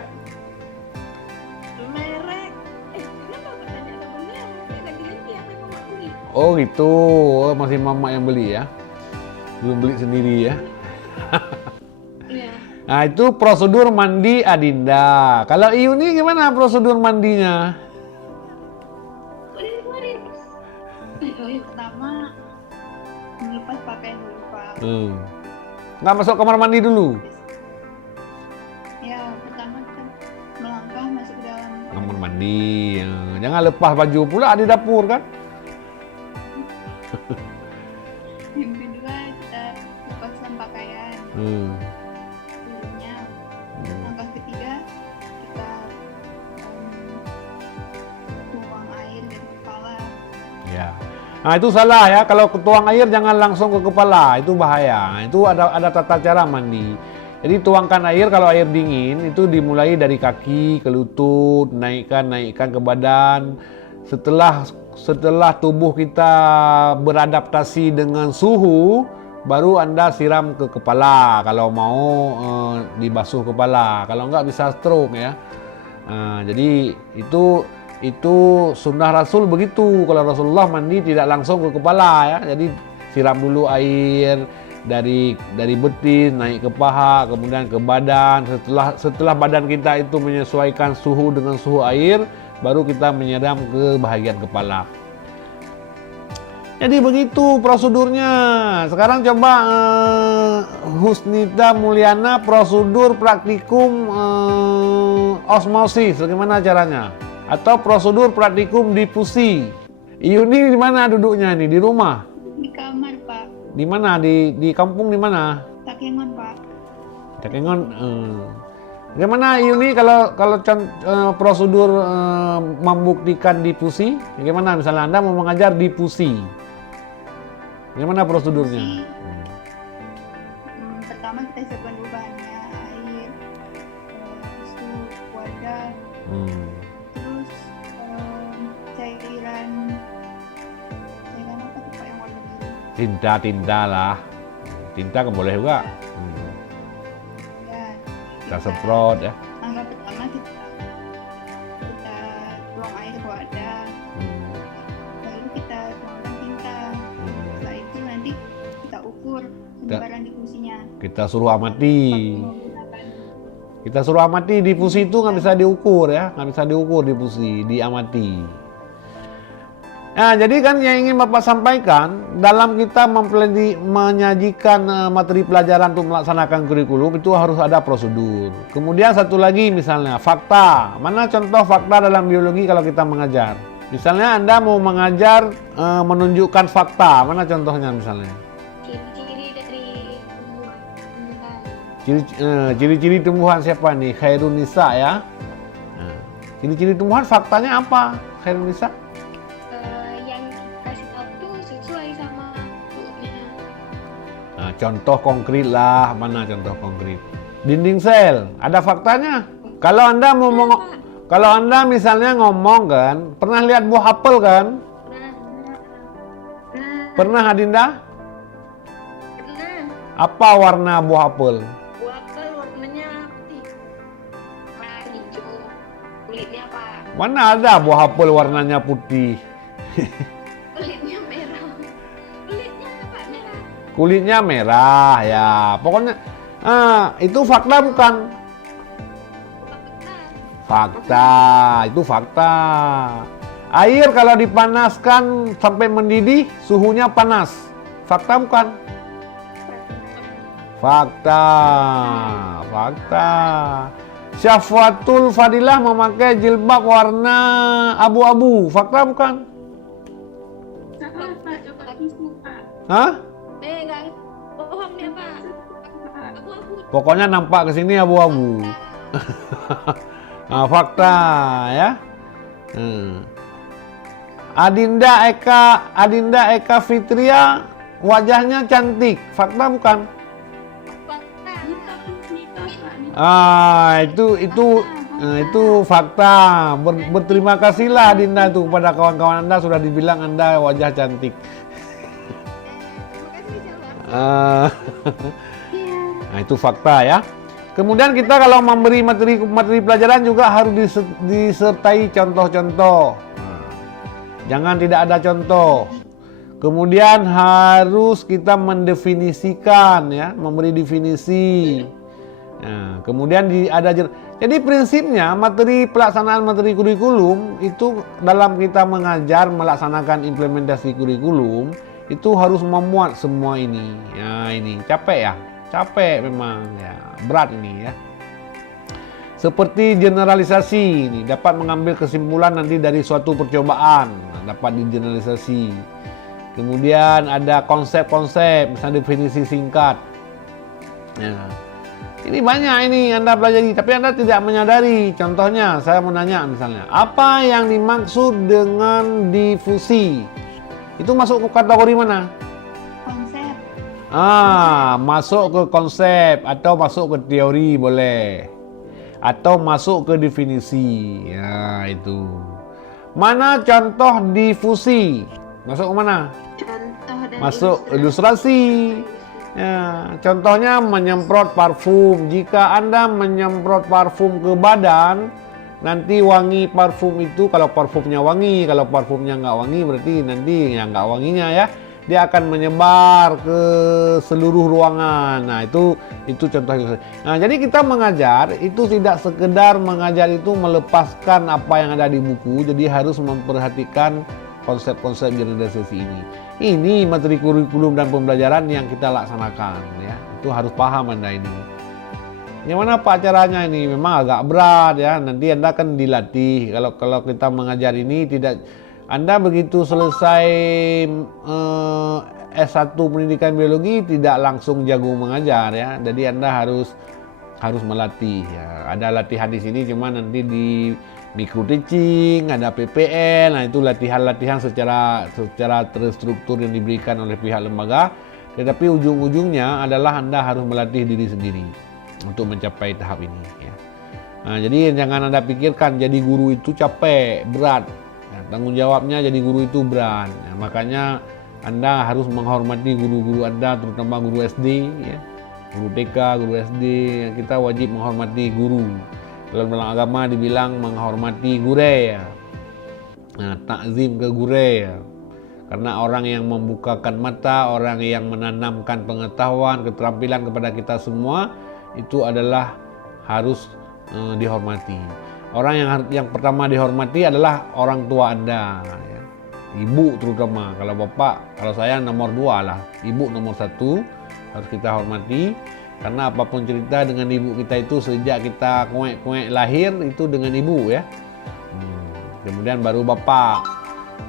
Merek. Kenapa bertanya sabunnya? Saya ganti-ganti apa yang mau beli? Oh gitu. Oh, masih mama yang beli ya? Belum beli sendiri ya? Iya. Nah, itu prosedur mandi Adinda. Kalau Iuni gimana prosedur mandinya? Pertama melepas pakaian dulu, Pak. Nggak masuk kamar mandi dulu? Ya, pertama kita melangkah masuk ke dalam Kamar mandi. Jangan lepas baju pula di dapur kan? yang kedua kita lepaskan pakaian dulunya. Langkah ketiga kita tuang air dari kepala. Ya. Nah itu salah ya, kalau tuang air jangan langsung ke kepala, itu bahaya. Itu ada tata cara mandi. Jadi tuangkan air kalau air dingin itu dimulai dari kaki ke lutut, naikkan ke badan. Setelah tubuh kita beradaptasi dengan suhu, baru Anda siram ke kepala kalau mau dibasuh kepala. Kalau enggak bisa stroke ya. Jadi itu sunnah Rasul begitu. Kalau Rasulullah mandi tidak langsung ke kepala ya. Jadi siram dulu air dari betis naik ke paha, kemudian ke badan. Setelah badan kita itu menyesuaikan suhu dengan suhu air, baru kita menyiram ke bahagian kepala. Jadi begitu prosedurnya. Sekarang coba Husnita Mulyana prosedur praktikum osmosis, bagaimana caranya? Atau prosedur praktikum difusi. Iuni di mana duduknya nih? Di rumah? Di kamar, Pak. Di mana? Di kampung di mana? Takengon, Pak. Cakengon. Bagaimana Iuni kalau prosedur membuktikan difusi? Bagaimana misalnya Anda mau mengajar difusi? Bagaimana prosedurnya? Pertama kita siapkan dulu bahannya, air, tinta lah. Tinta kan boleh juga. Ya, Kita semprot ya. Langkah pertama kita tuang air ke wadah, Hmm. lalu kita tuangkan tinta. Setelah itu nanti kita ukur kelembaran difusinya. Kita suruh amati. Menggunakan Kita suruh amati difusi itu nggak bisa diukur ya, nggak bisa diukur difusi, diamati. Nah, jadi kan yang ingin Bapak sampaikan dalam kita menyajikan materi pelajaran untuk melaksanakan kurikulum itu harus ada prosedur. Kemudian satu lagi misalnya fakta. Mana contoh fakta dalam biologi kalau kita mengajar? Misalnya Anda mau mengajar menunjukkan fakta, mana contohnya misalnya? Ciri-ciri dari tumbuhan. Ciri-ciri tumbuhan siapa nih? Khairun Nisa ya. Nah, ciri-ciri tumbuhan faktanya apa? Khairun Nisa? Yang kasih tahu tuh sesuai sama tubuhnya. Nah, contoh konkret lah, mana contoh konkret? Dinding sel, ada faktanya. Kalau Anda kalau Anda misalnya ngomong kan, pernah lihat buah apel kan? Pernah Adinda? Pernah. Apa warna buah apel? Buah apel warnanya putih. Warna hijau. Kulitnya apa? Mana ada buah apel warnanya putih? Kulitnya merah. Kulitnya apa merah? Kulitnya merah ya. Pokoknya itu fakta bukan? Fakta, itu fakta. Air kalau dipanaskan sampai mendidih, suhunya panas. Fakta bukan? Fakta, fakta. Syafwatul Fadilah memakai jilbab warna abu-abu. Fakta bukan? Apa? Coba suka. Hah? Enggak. Bohong dia, Pak. Abu-abu. Pokoknya nampak ke sini abu-abu. Nah, fakta ya. Adinda Eka Fitria wajahnya cantik. Fakta bukan? Fakta. Itu fakta. Berterima kasihlah Adinda tuh kepada kawan-kawan Anda sudah dibilang Anda wajah cantik. Terima kasih, Jawa. Nah, itu fakta ya. Kemudian kita kalau memberi materi pelajaran juga harus disertai contoh-contoh. Jangan tidak ada contoh. Kemudian harus kita mendefinisikan ya, memberi definisi. Nah, kemudian jadi prinsipnya pelaksanaan materi kurikulum itu dalam kita mengajar melaksanakan implementasi kurikulum itu harus memuat semua ini. Ya, ini capek ya. Capek memang ya, berat ini ya. Seperti generalisasi ini dapat mengambil kesimpulan nanti dari suatu percobaan, dapat digeneralisasi. Kemudian ada konsep-konsep, misalnya definisi singkat. Ya. Ini banyak ini Anda pelajari, tapi Anda tidak menyadari. Contohnya, saya mau nanya misalnya, apa yang dimaksud dengan difusi? Itu masuk ke kategori mana? konsep. Masuk ke konsep atau masuk ke teori boleh. Atau masuk ke definisi. Ya, itu. Mana contoh difusi? Masuk ke mana? Contoh dan Masuk ilustrasi. Ya, contohnya menyemprot parfum. Jika Anda menyemprot parfum ke badan, nanti wangi parfum itu, kalau parfumnya wangi, kalau parfumnya nggak wangi berarti nanti yang nggak wanginya ya, dia akan menyebar ke seluruh ruangan. Nah, itu contoh. Nah, jadi kita mengajar itu tidak sekedar mengajar itu melepaskan apa yang ada di buku, jadi harus memperhatikan konsep-konsep generalisasi ini. Ini materi kurikulum dan pembelajaran yang kita laksanakan ya. Itu harus paham Anda ini. Gimana Pak caranya ini? Memang agak berat ya. Nanti Anda kan dilatih. Kalau kita mengajar ini tidak, Anda begitu selesai S1 pendidikan biologi tidak langsung jago mengajar ya. Jadi Anda harus melatih ya. Ada latihan di sini cuma nanti di micro teaching, ada PPL. Nah, itu latihan-latihan secara terstruktur yang diberikan oleh pihak lembaga. Tetapi ujung-ujungnya adalah Anda harus melatih diri sendiri untuk mencapai tahap ini ya. Nah, jadi jangan Anda pikirkan jadi guru itu capek, berat. Ya, tanggung jawabnya jadi guru itu berat. Ya, makanya Anda harus menghormati guru-guru Anda, terutama guru SD, ya. Guru TK, guru SD, kita wajib menghormati guru. Dalam agama dibilang menghormati gure, ya. Nah, takzim ke gure, ya. Karena orang yang membukakan mata, orang yang menanamkan pengetahuan, keterampilan kepada kita semua, itu adalah harus dihormati. Orang yang pertama dihormati adalah orang tua Anda, ya. Ibu terutama. Kalau bapak, kalau saya nomor 2 lah. Ibu nomor 1 harus kita hormati. Karena apapun cerita dengan ibu kita itu sejak kita kuek-kuek lahir itu dengan ibu, ya. Kemudian baru bapak.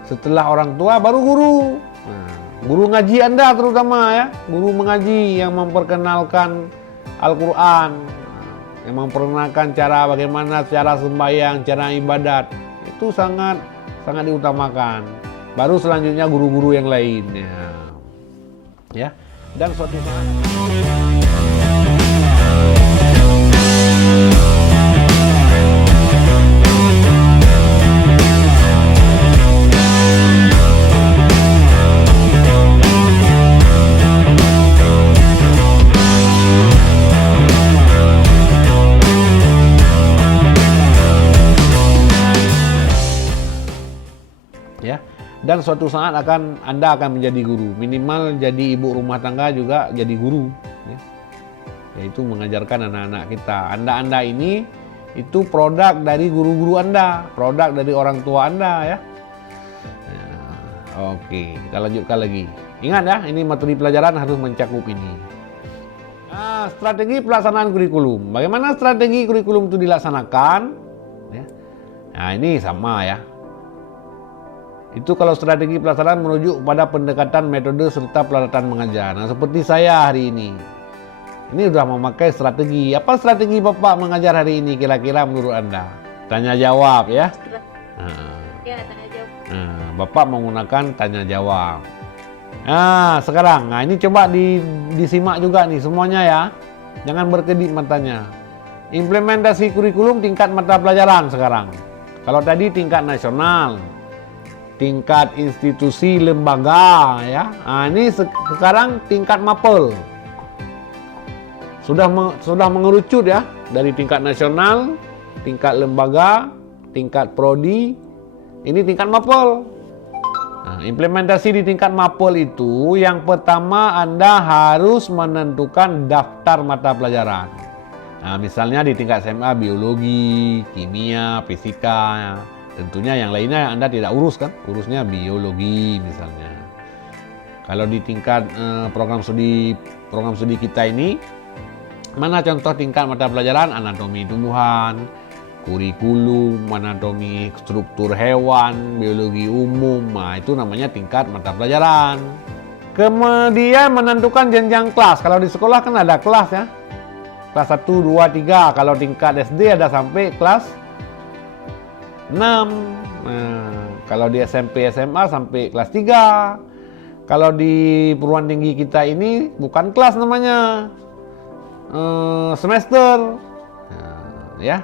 Setelah orang tua baru guru. Nah, guru ngaji Anda terutama, ya. Guru mengaji yang memperkenalkan Al-Quran, yang memperkenalkan bagaimana cara sembahyang, cara ibadat. Itu sangat diutamakan. Baru selanjutnya guru-guru yang lainnya, ya. Dan suatu saat dan suatu saat Anda akan menjadi guru, minimal jadi ibu rumah tangga juga jadi guru, ya. Yaitu mengajarkan anak-anak kita. Anda ini itu produk dari guru-guru Anda, produk dari orang tua Anda, ya. Oke, kita lanjutkan lagi. Ingat, ya, ini materi pelajaran harus mencakup ini. Nah, strategi pelaksanaan kurikulum. Bagaimana strategi kurikulum itu dilaksanakan, ya. Nah, ini sama, ya. Itu kalau strategi pelaksanaan merujuk pada pendekatan metode serta peralatan mengajar. Nah, seperti saya hari ini sudah memakai strategi. Apa strategi Bapak mengajar hari ini kira-kira menurut Anda? Tanya jawab, ya. Ya, tanya jawab. Nah, Bapak menggunakan tanya jawab. Nah, sekarang, ini coba disimak juga nih semuanya, ya. Jangan berkedip matanya. Implementasi kurikulum tingkat mata pelajaran sekarang. Kalau tadi tingkat nasional, tingkat institusi lembaga, ya. Nah, ini sekarang tingkat mapel. Sudah mengerucut, ya, dari tingkat nasional, tingkat lembaga, tingkat prodi, ini tingkat mapel. Nah, implementasi di tingkat mapel itu yang pertama Anda harus menentukan daftar mata pelajaran. Nah, misalnya di tingkat SMA biologi, kimia, fisika, ya. Tentunya yang lainnya Anda tidak urus, kan? Urusnya biologi misalnya. Kalau di tingkat program studi kita ini, mana contoh tingkat mata pelajaran? Anatomi tumbuhan, kurikulum, anatomi struktur hewan, biologi umum. Nah, itu namanya tingkat mata pelajaran. Kemudian menentukan jenjang kelas. Kalau di sekolah kan ada kelas, ya. Kelas 1, 2, 3. Kalau tingkat SD ada sampai kelas 6. Nah, kalau di SMP SMA sampai kelas 3. Kalau di perguruan tinggi kita ini bukan kelas namanya, semester. Nah, ya.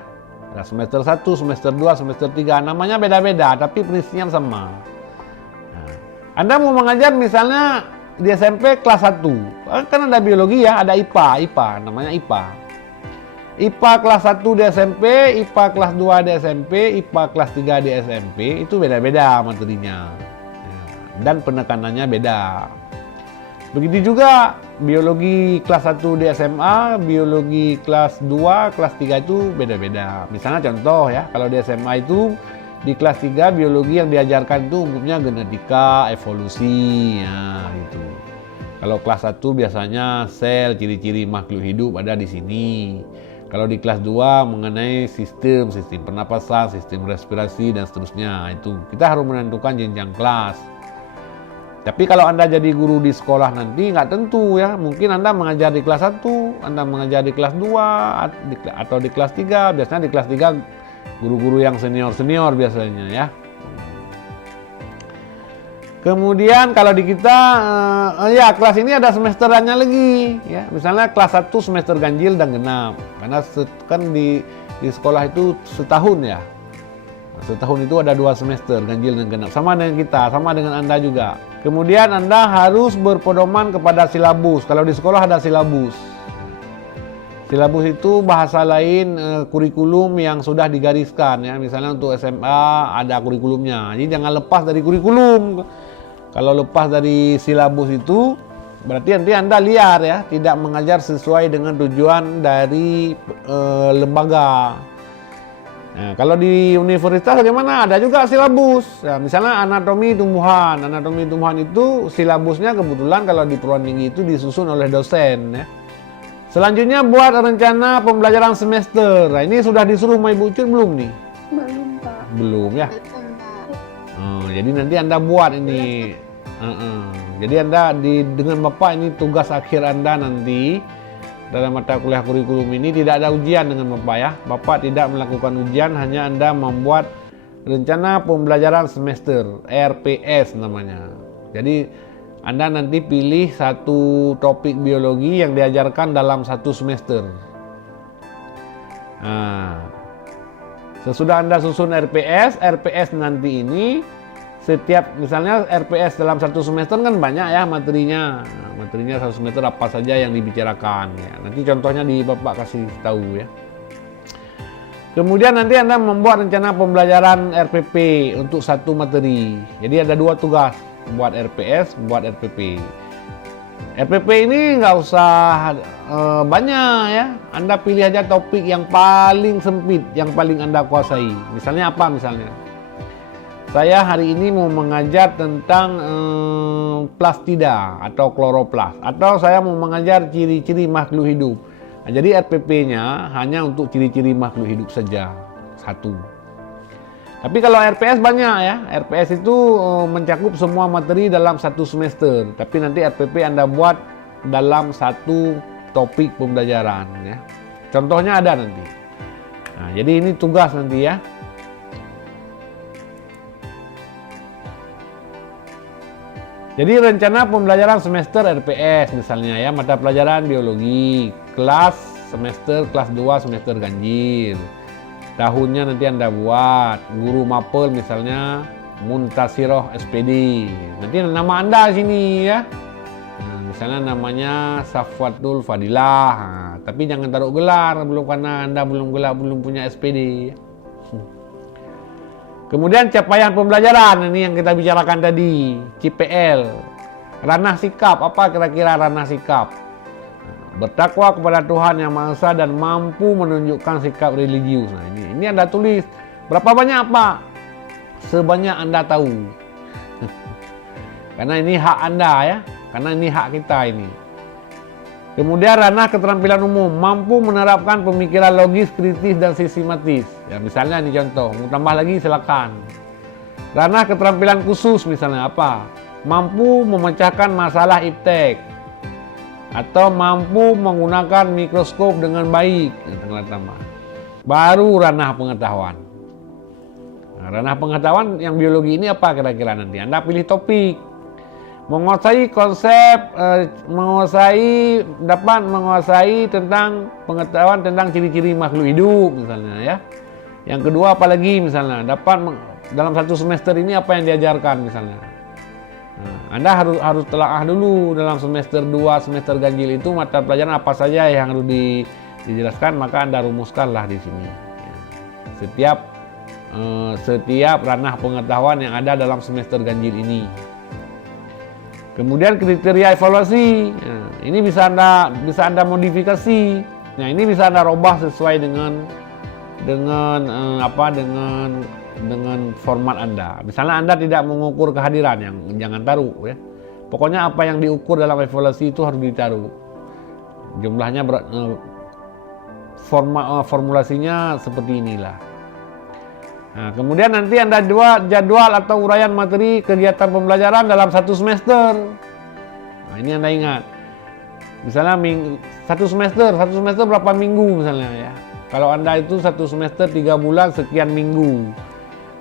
Ada semester 1, semester 2, semester 3. Namanya beda-beda tapi prinsipnya sama. Nah, Anda mau mengajar misalnya di SMP kelas 1. Kan ada biologi, ya, ada IPA, namanya IPA. IPA kelas 1 di SMP, IPA kelas 2 di SMP, IPA kelas 3 di SMP, itu beda-beda materinya. Dan penekanannya beda. Begitu juga biologi kelas 1 di SMA, biologi kelas 2, kelas 3 itu beda-beda. Misalnya contoh, ya, kalau di SMA itu di kelas 3 biologi yang diajarkan itu umumnya genetika, evolusi, ya, gitu. Kalau kelas 1 biasanya sel, ciri-ciri makhluk hidup ada di sini. Kalau di kelas 2 mengenai sistem pernapasan, sistem respirasi, dan seterusnya. Itu kita harus menentukan jenjang kelas. Tapi kalau Anda jadi guru di sekolah nanti nggak tentu, ya. Mungkin Anda mengajar di kelas 1, Anda mengajar di kelas 2, atau di kelas 3. Biasanya di kelas 3 guru-guru yang senior-senior biasanya, ya. Kemudian kalau di kita, ya, kelas ini ada semesterannya lagi, ya. Misalnya kelas 1 semester ganjil dan genap. Karena kan di sekolah itu setahun, ya. Setahun itu ada 2 semester, ganjil dan genap. Sama dengan kita, sama dengan Anda juga. Kemudian Anda harus berpedoman kepada silabus. Kalau di sekolah ada silabus. Silabus itu bahasa lain kurikulum yang sudah digariskan ya. Misalnya untuk SMA ada kurikulumnya. Jadi jangan lepas dari kurikulum. Kalau lepas dari silabus itu berarti nanti Anda liar ya, tidak mengajar sesuai dengan tujuan dari lembaga. Nah, kalau di universitas bagaimana? Ada juga silabus. Ya, misalnya anatomi tumbuhan. Anatomi tumbuhan itu silabusnya kebetulan kalau di perguruan tinggi itu disusun oleh dosen ya. Selanjutnya buat rencana pembelajaran semester. Nah, ini sudah disuruh sama Ibu Cut belum nih? Belum, Pak. Belum ya. Betul, Pak. Jadi nanti Anda buat ini. Jadi Anda dengan Bapak ini tugas akhir Anda nanti dalam mata kuliah kurikulum ini tidak ada ujian dengan Bapak ya. Bapak tidak melakukan ujian, hanya Anda membuat rencana pembelajaran semester, RPS namanya. Jadi Anda nanti pilih satu topik biologi yang diajarkan dalam satu semester. Nah, sesudah Anda susun RPS nanti ini setiap misalnya RPS dalam satu semester kan banyak ya materinya. Materinya satu semester apa saja yang dibicarakan ya. Nanti contohnya di Bapak kasih tahu ya. Kemudian nanti Anda membuat rencana pembelajaran RPP untuk satu materi. Jadi ada 2 tugas, buat RPS, buat RPP. RPP ini nggak usah banyak ya. Anda pilih aja topik yang paling sempit, yang paling Anda kuasai. Misalnya apa misalnya? Saya hari ini mau mengajar tentang plastida atau kloroplas, atau saya mau mengajar ciri-ciri makhluk hidup. Nah, jadi RPP-nya hanya untuk ciri-ciri makhluk hidup saja, satu. Tapi kalau RPS banyak ya, RPS itu mencakup semua materi dalam satu semester. Tapi nanti RPP Anda buat dalam satu topik pembelajaran ya. Contohnya ada nanti. Nah, jadi ini tugas nanti ya. Jadi rencana pembelajaran semester RPS misalnya ya, mata pelajaran biologi, kelas semester kelas 2 semester ganjil. Tahunnya nanti Anda buat, guru mapel misalnya Muntasiroh SPD. Nanti nama Anda sini ya. Nah, misalnya namanya Safwatul Fadilah. Nah, tapi jangan taruh gelar belum, karena Anda belum punya SPD. Kemudian capaian pembelajaran, ini yang kita bicarakan tadi, CPL. Ranah sikap, apa kira-kira ranah sikap? Bertakwa kepada Tuhan Yang Maha Esa dan mampu menunjukkan sikap religius. Nah, ini Anda tulis. Berapa banyak apa? Sebanyak Anda tahu. Karena ini hak Anda ya, karena ini hak kita ini. Kemudian ranah keterampilan umum, mampu menerapkan pemikiran logis, kritis, dan sistematis. Ya, misalnya ini contoh, mau tambah lagi silakan. Ranah keterampilan khusus misalnya apa? Mampu memecahkan masalah iptek. Atau mampu menggunakan mikroskop dengan baik. Baru ranah pengetahuan. Nah, ranah pengetahuan yang biologi ini apa kira-kira nanti? Anda pilih topik. Menguasai konsep, dapat menguasai tentang pengetahuan tentang ciri-ciri makhluk hidup misalnya ya. Yang kedua apalagi misalnya dapat dalam satu semester ini apa yang diajarkan misalnya. Nah, Anda harus telaah dulu dalam semester 2 semester ganjil itu mata pelajaran apa saja yang harus dijelaskan, maka Anda rumuskanlah di sini. Ya. Setiap ranah pengetahuan yang ada dalam semester ganjil ini. Kemudian kriteria evaluasi, nah, ini bisa anda modifikasi. Nah, ini bisa Anda robah sesuai dengan format Anda. Misalnya Anda tidak mengukur kehadiran, yang jangan taruh ya. Pokoknya apa yang diukur dalam evaluasi itu harus ditaruh. Jumlahnya formulasinya seperti inilah. Nah, kemudian nanti Anda buat jadwal atau uraian materi kegiatan pembelajaran dalam satu semester. Nah, ini Anda ingat. Misalnya satu semester berapa minggu misalnya ya. Kalau Anda itu satu semester 3 bulan sekian minggu.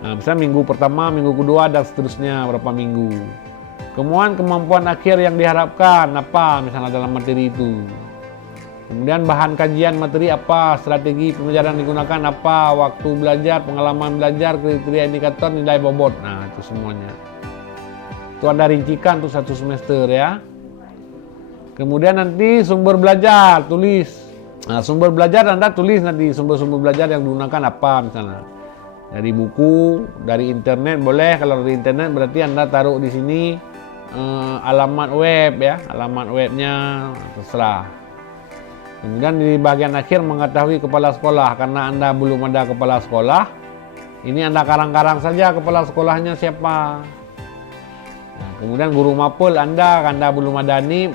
Nah, misalnya minggu pertama, minggu kedua, dan seterusnya berapa minggu. Kemudian kemampuan akhir yang diharapkan apa misalnya dalam materi itu. Kemudian bahan kajian materi apa, strategi pembelajaran digunakan apa, waktu belajar, pengalaman belajar, kriteria indikator, nilai bobot. Nah, itu semuanya. Itu Anda rincikan untuk 1 semester ya. Kemudian nanti sumber belajar, tulis. Nah, sumber belajar Anda tulis nanti sumber-sumber belajar yang digunakan apa misalnya. Dari buku, dari internet boleh. Kalau dari internet berarti Anda taruh di sini alamat web ya, alamat webnya terserah. Kemudian di bagian akhir mengetahui kepala sekolah, karena Anda belum ada kepala sekolah. Ini Anda karang-karang saja kepala sekolahnya siapa. Nah, kemudian guru mapel Anda belum ada NIM,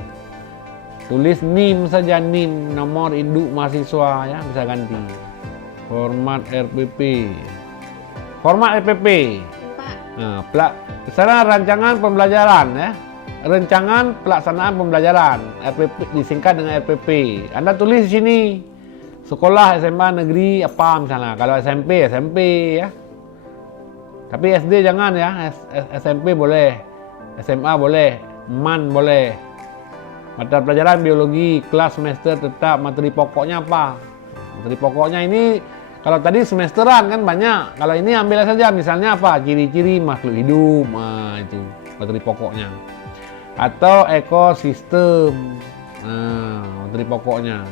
tulis NIM saja, NIM, nomor induk mahasiswa ya, bisa ganti. Format RPP. Format RPP. Nah, secara rancangan pembelajaran ya. Rancangan pelaksanaan pembelajaran RPP, disingkat dengan RPP. Anda tulis di sini sekolah SMA negeri apa misalnya. Kalau SMP ya. Tapi SD jangan ya. SMP boleh, SMA boleh, MAN boleh. Mata pelajaran biologi, kelas semester tetap, materi pokoknya apa? Materi pokoknya ini kalau tadi semesteran kan banyak. Kalau ini ambil saja misalnya apa? Ciri-ciri makhluk hidup. Nah, itu materi pokoknya. Atau ekosistem, materi pokoknya.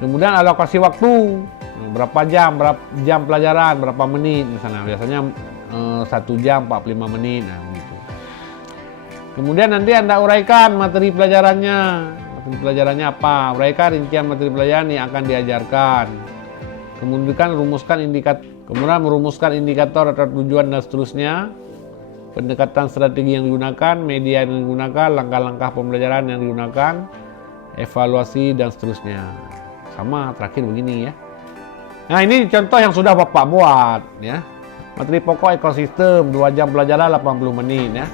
Kemudian alokasi waktu, berapa jam pelajaran, berapa menit misalnya. Biasanya 1 jam 45 menit. Nah, gitu. Kemudian nanti Anda uraikan materi pelajarannya. Materi pelajarannya apa? Uraikan rincian materi pelajaran yang akan diajarkan. Kemudian merumuskan indikator atau tujuan dan seterusnya. Pendekatan strategi yang digunakan, media yang digunakan, langkah-langkah pembelajaran yang digunakan, evaluasi dan seterusnya. Sama terakhir begini ya. Nah, ini contoh yang sudah Bapak buat ya. Materi pokok ekosistem 2 jam pelajaran 80 menit ya.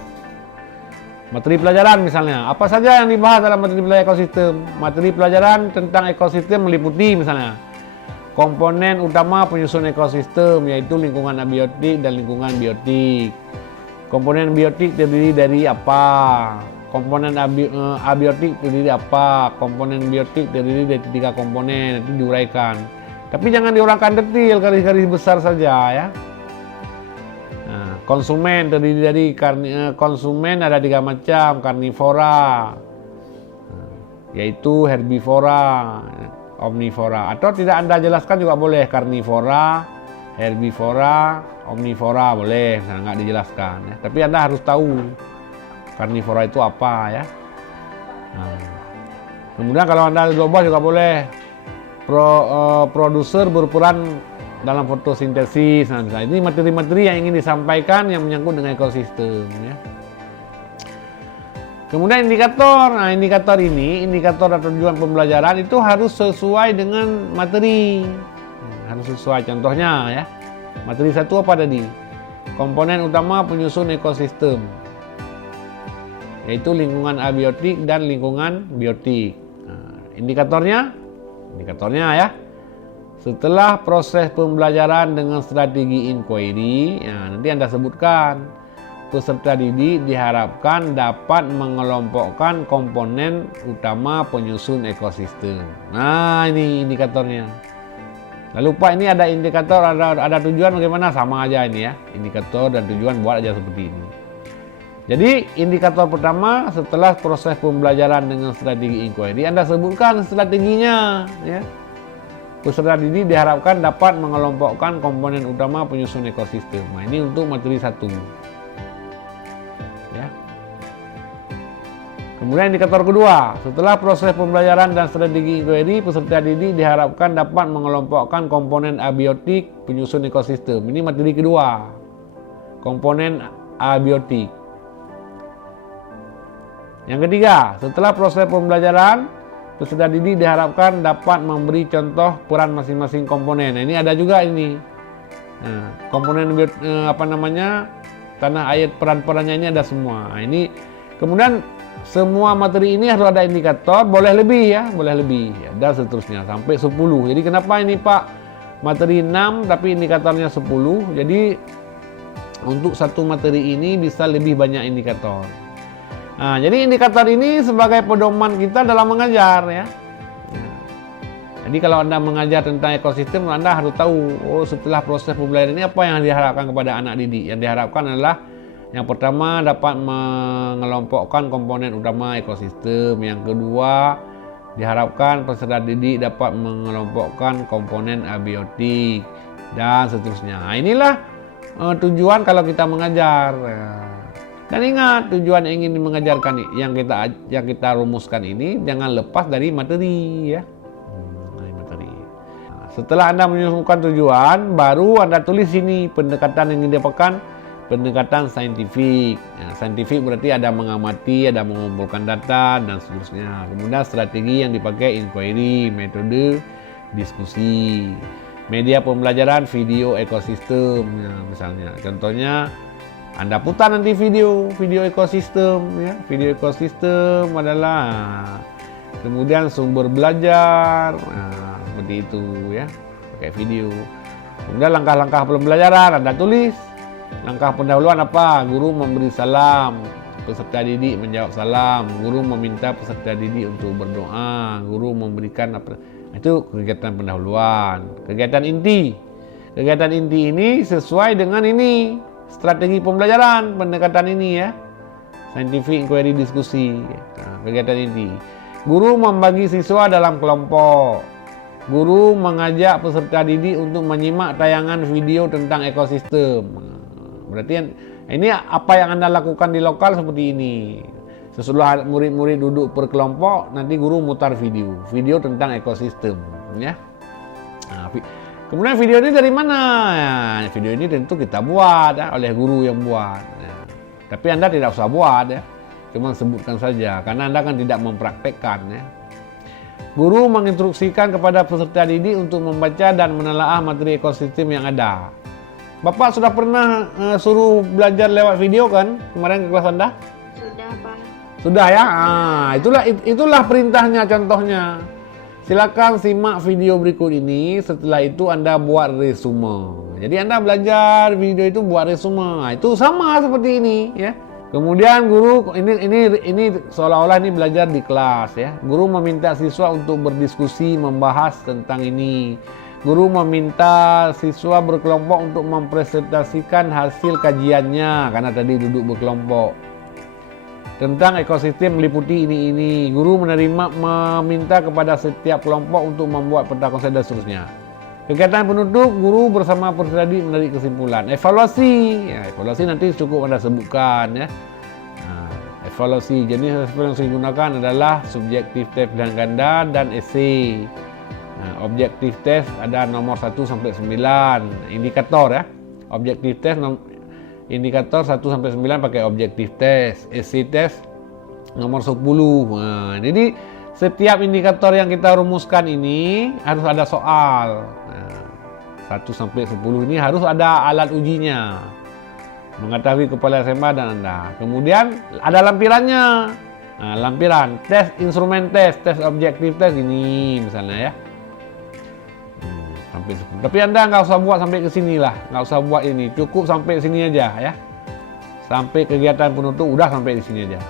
Materi pelajaran misalnya, apa saja yang dibahas dalam materi pelajaran ekosistem? Materi pelajaran tentang ekosistem meliputi misalnya komponen utama penyusun ekosistem, yaitu lingkungan abiotik dan lingkungan biotik. Komponen biotik terdiri dari apa? Komponen abiotik terdiri apa? Komponen biotik terdiri dari 3 komponen, nanti diuraikan. Tapi jangan diuraikan detail, garis-garis besar saja ya. Nah, konsumen terdiri dari konsumen ada 3 macam, karnivora, yaitu herbivora, omnivora. Atau tidak Anda jelaskan juga boleh, karnivora, herbivora, omnivora boleh, misalnya nggak dijelaskan ya. Tapi Anda harus tahu karnivora itu apa ya. Nah, kemudian kalau Anda global juga boleh. Produser berperan dalam fotosintesis. Nah, misalnya ini materi-materi yang ingin disampaikan yang menyangkut dengan ekosistem ya. Kemudian indikator. Nah, indikator atau tujuan pembelajaran itu harus sesuai dengan materi. Harus sesuai, contohnya ya. Materi 1 apa tadi? Komponen utama penyusun ekosistem, yaitu lingkungan abiotik dan lingkungan biotik. Nah, indikatornya ya. Setelah proses pembelajaran dengan strategi inquiry, ya, nanti Anda sebutkan peserta didik diharapkan dapat mengelompokkan komponen utama penyusun ekosistem. Nah, ini indikatornya. Lalu Pak, ini ada indikator, ada tujuan bagaimana? Sama aja ini ya. Indikator dan tujuan buat aja seperti ini. Jadi indikator pertama setelah proses pembelajaran dengan strategi inquiry, Anda sebutkan strateginya ya. Peserta didik diharapkan dapat mengelompokkan komponen utama penyusun ekosistem. Nah, ini untuk materi 1. Ya. Kemudian indikator kedua, setelah proses pembelajaran dan strategi inquiry, peserta didik diharapkan dapat mengelompokkan komponen abiotik penyusun ekosistem. Ini materi kedua, komponen abiotik. Yang ketiga, setelah proses pembelajaran, peserta didik diharapkan dapat memberi contoh peran masing-masing komponen. Nah, ini ada juga ini. Nah, komponen tanah air, peran-perannya ini ada semua. Nah, ini kemudian semua materi ini harus ada indikator, boleh lebih ya, dan seterusnya sampai 10. Jadi kenapa ini Pak materi 6 tapi indikatornya 10? Jadi untuk satu materi ini bisa lebih banyak indikator. Nah, jadi indikator ini sebagai pedoman kita dalam mengajar ya. Jadi kalau Anda mengajar tentang ekosistem, Anda harus tahu, oh setelah proses pembelajaran ini apa yang diharapkan kepada anak didik. Yang diharapkan adalah yang pertama dapat mengelompokkan komponen utama ekosistem. Yang kedua, diharapkan peserta didik dapat mengelompokkan komponen abiotik dan seterusnya. Nah, inilah tujuan kalau kita mengajar. Dan ingat, tujuan yang ingin mengajarkan yang kita rumuskan ini jangan lepas dari materi ya. Setelah Anda menyusunkan tujuan, baru Anda tulis ini pendekatan yang ingin didapatkan, pendekatan saintifik. Saintifik berarti ada mengamati, ada mengumpulkan data, dan seterusnya. Kemudian strategi yang dipakai inquiry, metode diskusi, media pembelajaran video ekosistem, misalnya. Contohnya, Anda putar nanti video ekosistem. Ya. Video ekosistem adalah kemudian sumber belajar. Seperti itu ya, pakai video. Kemudian langkah-langkah pembelajaran Anda tulis. Langkah pendahuluan apa? Guru memberi salam, peserta didik menjawab salam, guru meminta peserta didik untuk berdoa, guru memberikan apa? Itu kegiatan pendahuluan. Kegiatan inti ini sesuai dengan ini strategi pembelajaran pendekatan ini ya. Scientific inquiry diskusi. Kegiatan inti. Guru membagi siswa dalam kelompok. Guru mengajak peserta didik untuk menyimak tayangan video tentang ekosistem. Berarti ini apa yang Anda lakukan di lokal seperti ini. Sesudah murid-murid duduk per kelompok, nanti guru mutar video tentang ekosistem. Ya. Nah, kemudian video ini dari mana? Ya, video ini tentu kita buat ya, oleh guru yang buat. Ya. Tapi Anda tidak usah buat ya, cuma sebutkan saja, karena Anda kan tidak mempraktekkan ya. Guru menginstruksikan kepada peserta didik untuk membaca dan menelaah materi ekosistem yang ada. Bapak sudah pernah suruh belajar lewat video kan kemarin ke kelas Anda? Sudah, Pak. Sudah ya? Itulah perintahnya, contohnya. Silakan simak video berikut ini, setelah itu Anda buat resume. Jadi Anda belajar video itu buat resume. Nah, itu sama seperti ini ya. Kemudian guru ini seolah-olah ini belajar di kelas ya. Guru meminta siswa untuk berdiskusi membahas tentang ini. Guru meminta siswa berkelompok untuk mempresentasikan hasil kajiannya karena tadi duduk berkelompok. Tentang ekosistem meliputi ini. Guru meminta kepada setiap kelompok untuk membuat peta konsep dan seterusnya. Kegiatan penutup, guru bersama peserta didik menarik kesimpulan. Evaluasi, ya, evaluasi nanti cukup Anda sebutkan ya. Nah, evaluasi jenis yang digunakan adalah subjektif tes pilihan ganda dan esei. Nah, objektif tes ada nomor 1 sampai 9, indikator ya. Objektif tes indikator 1 sampai 9 pakai objektif tes, esei tes nomor 10. Nah, jadi setiap indikator yang kita rumuskan ini harus ada soal. Nah, 1 sampai 10 ini harus ada alat ujinya. Mengetahui kepala SMA dan Anda. Kemudian ada lampirannya. Nah, lampiran tes, instrumen tes objektif tes ini misalnya ya. Sampai 10. Tapi Anda nggak usah buat sampai ke sini lah. Nggak usah buat ini. Cukup sampai sini aja ya. Sampai kegiatan penutup udah sampai di sini aja.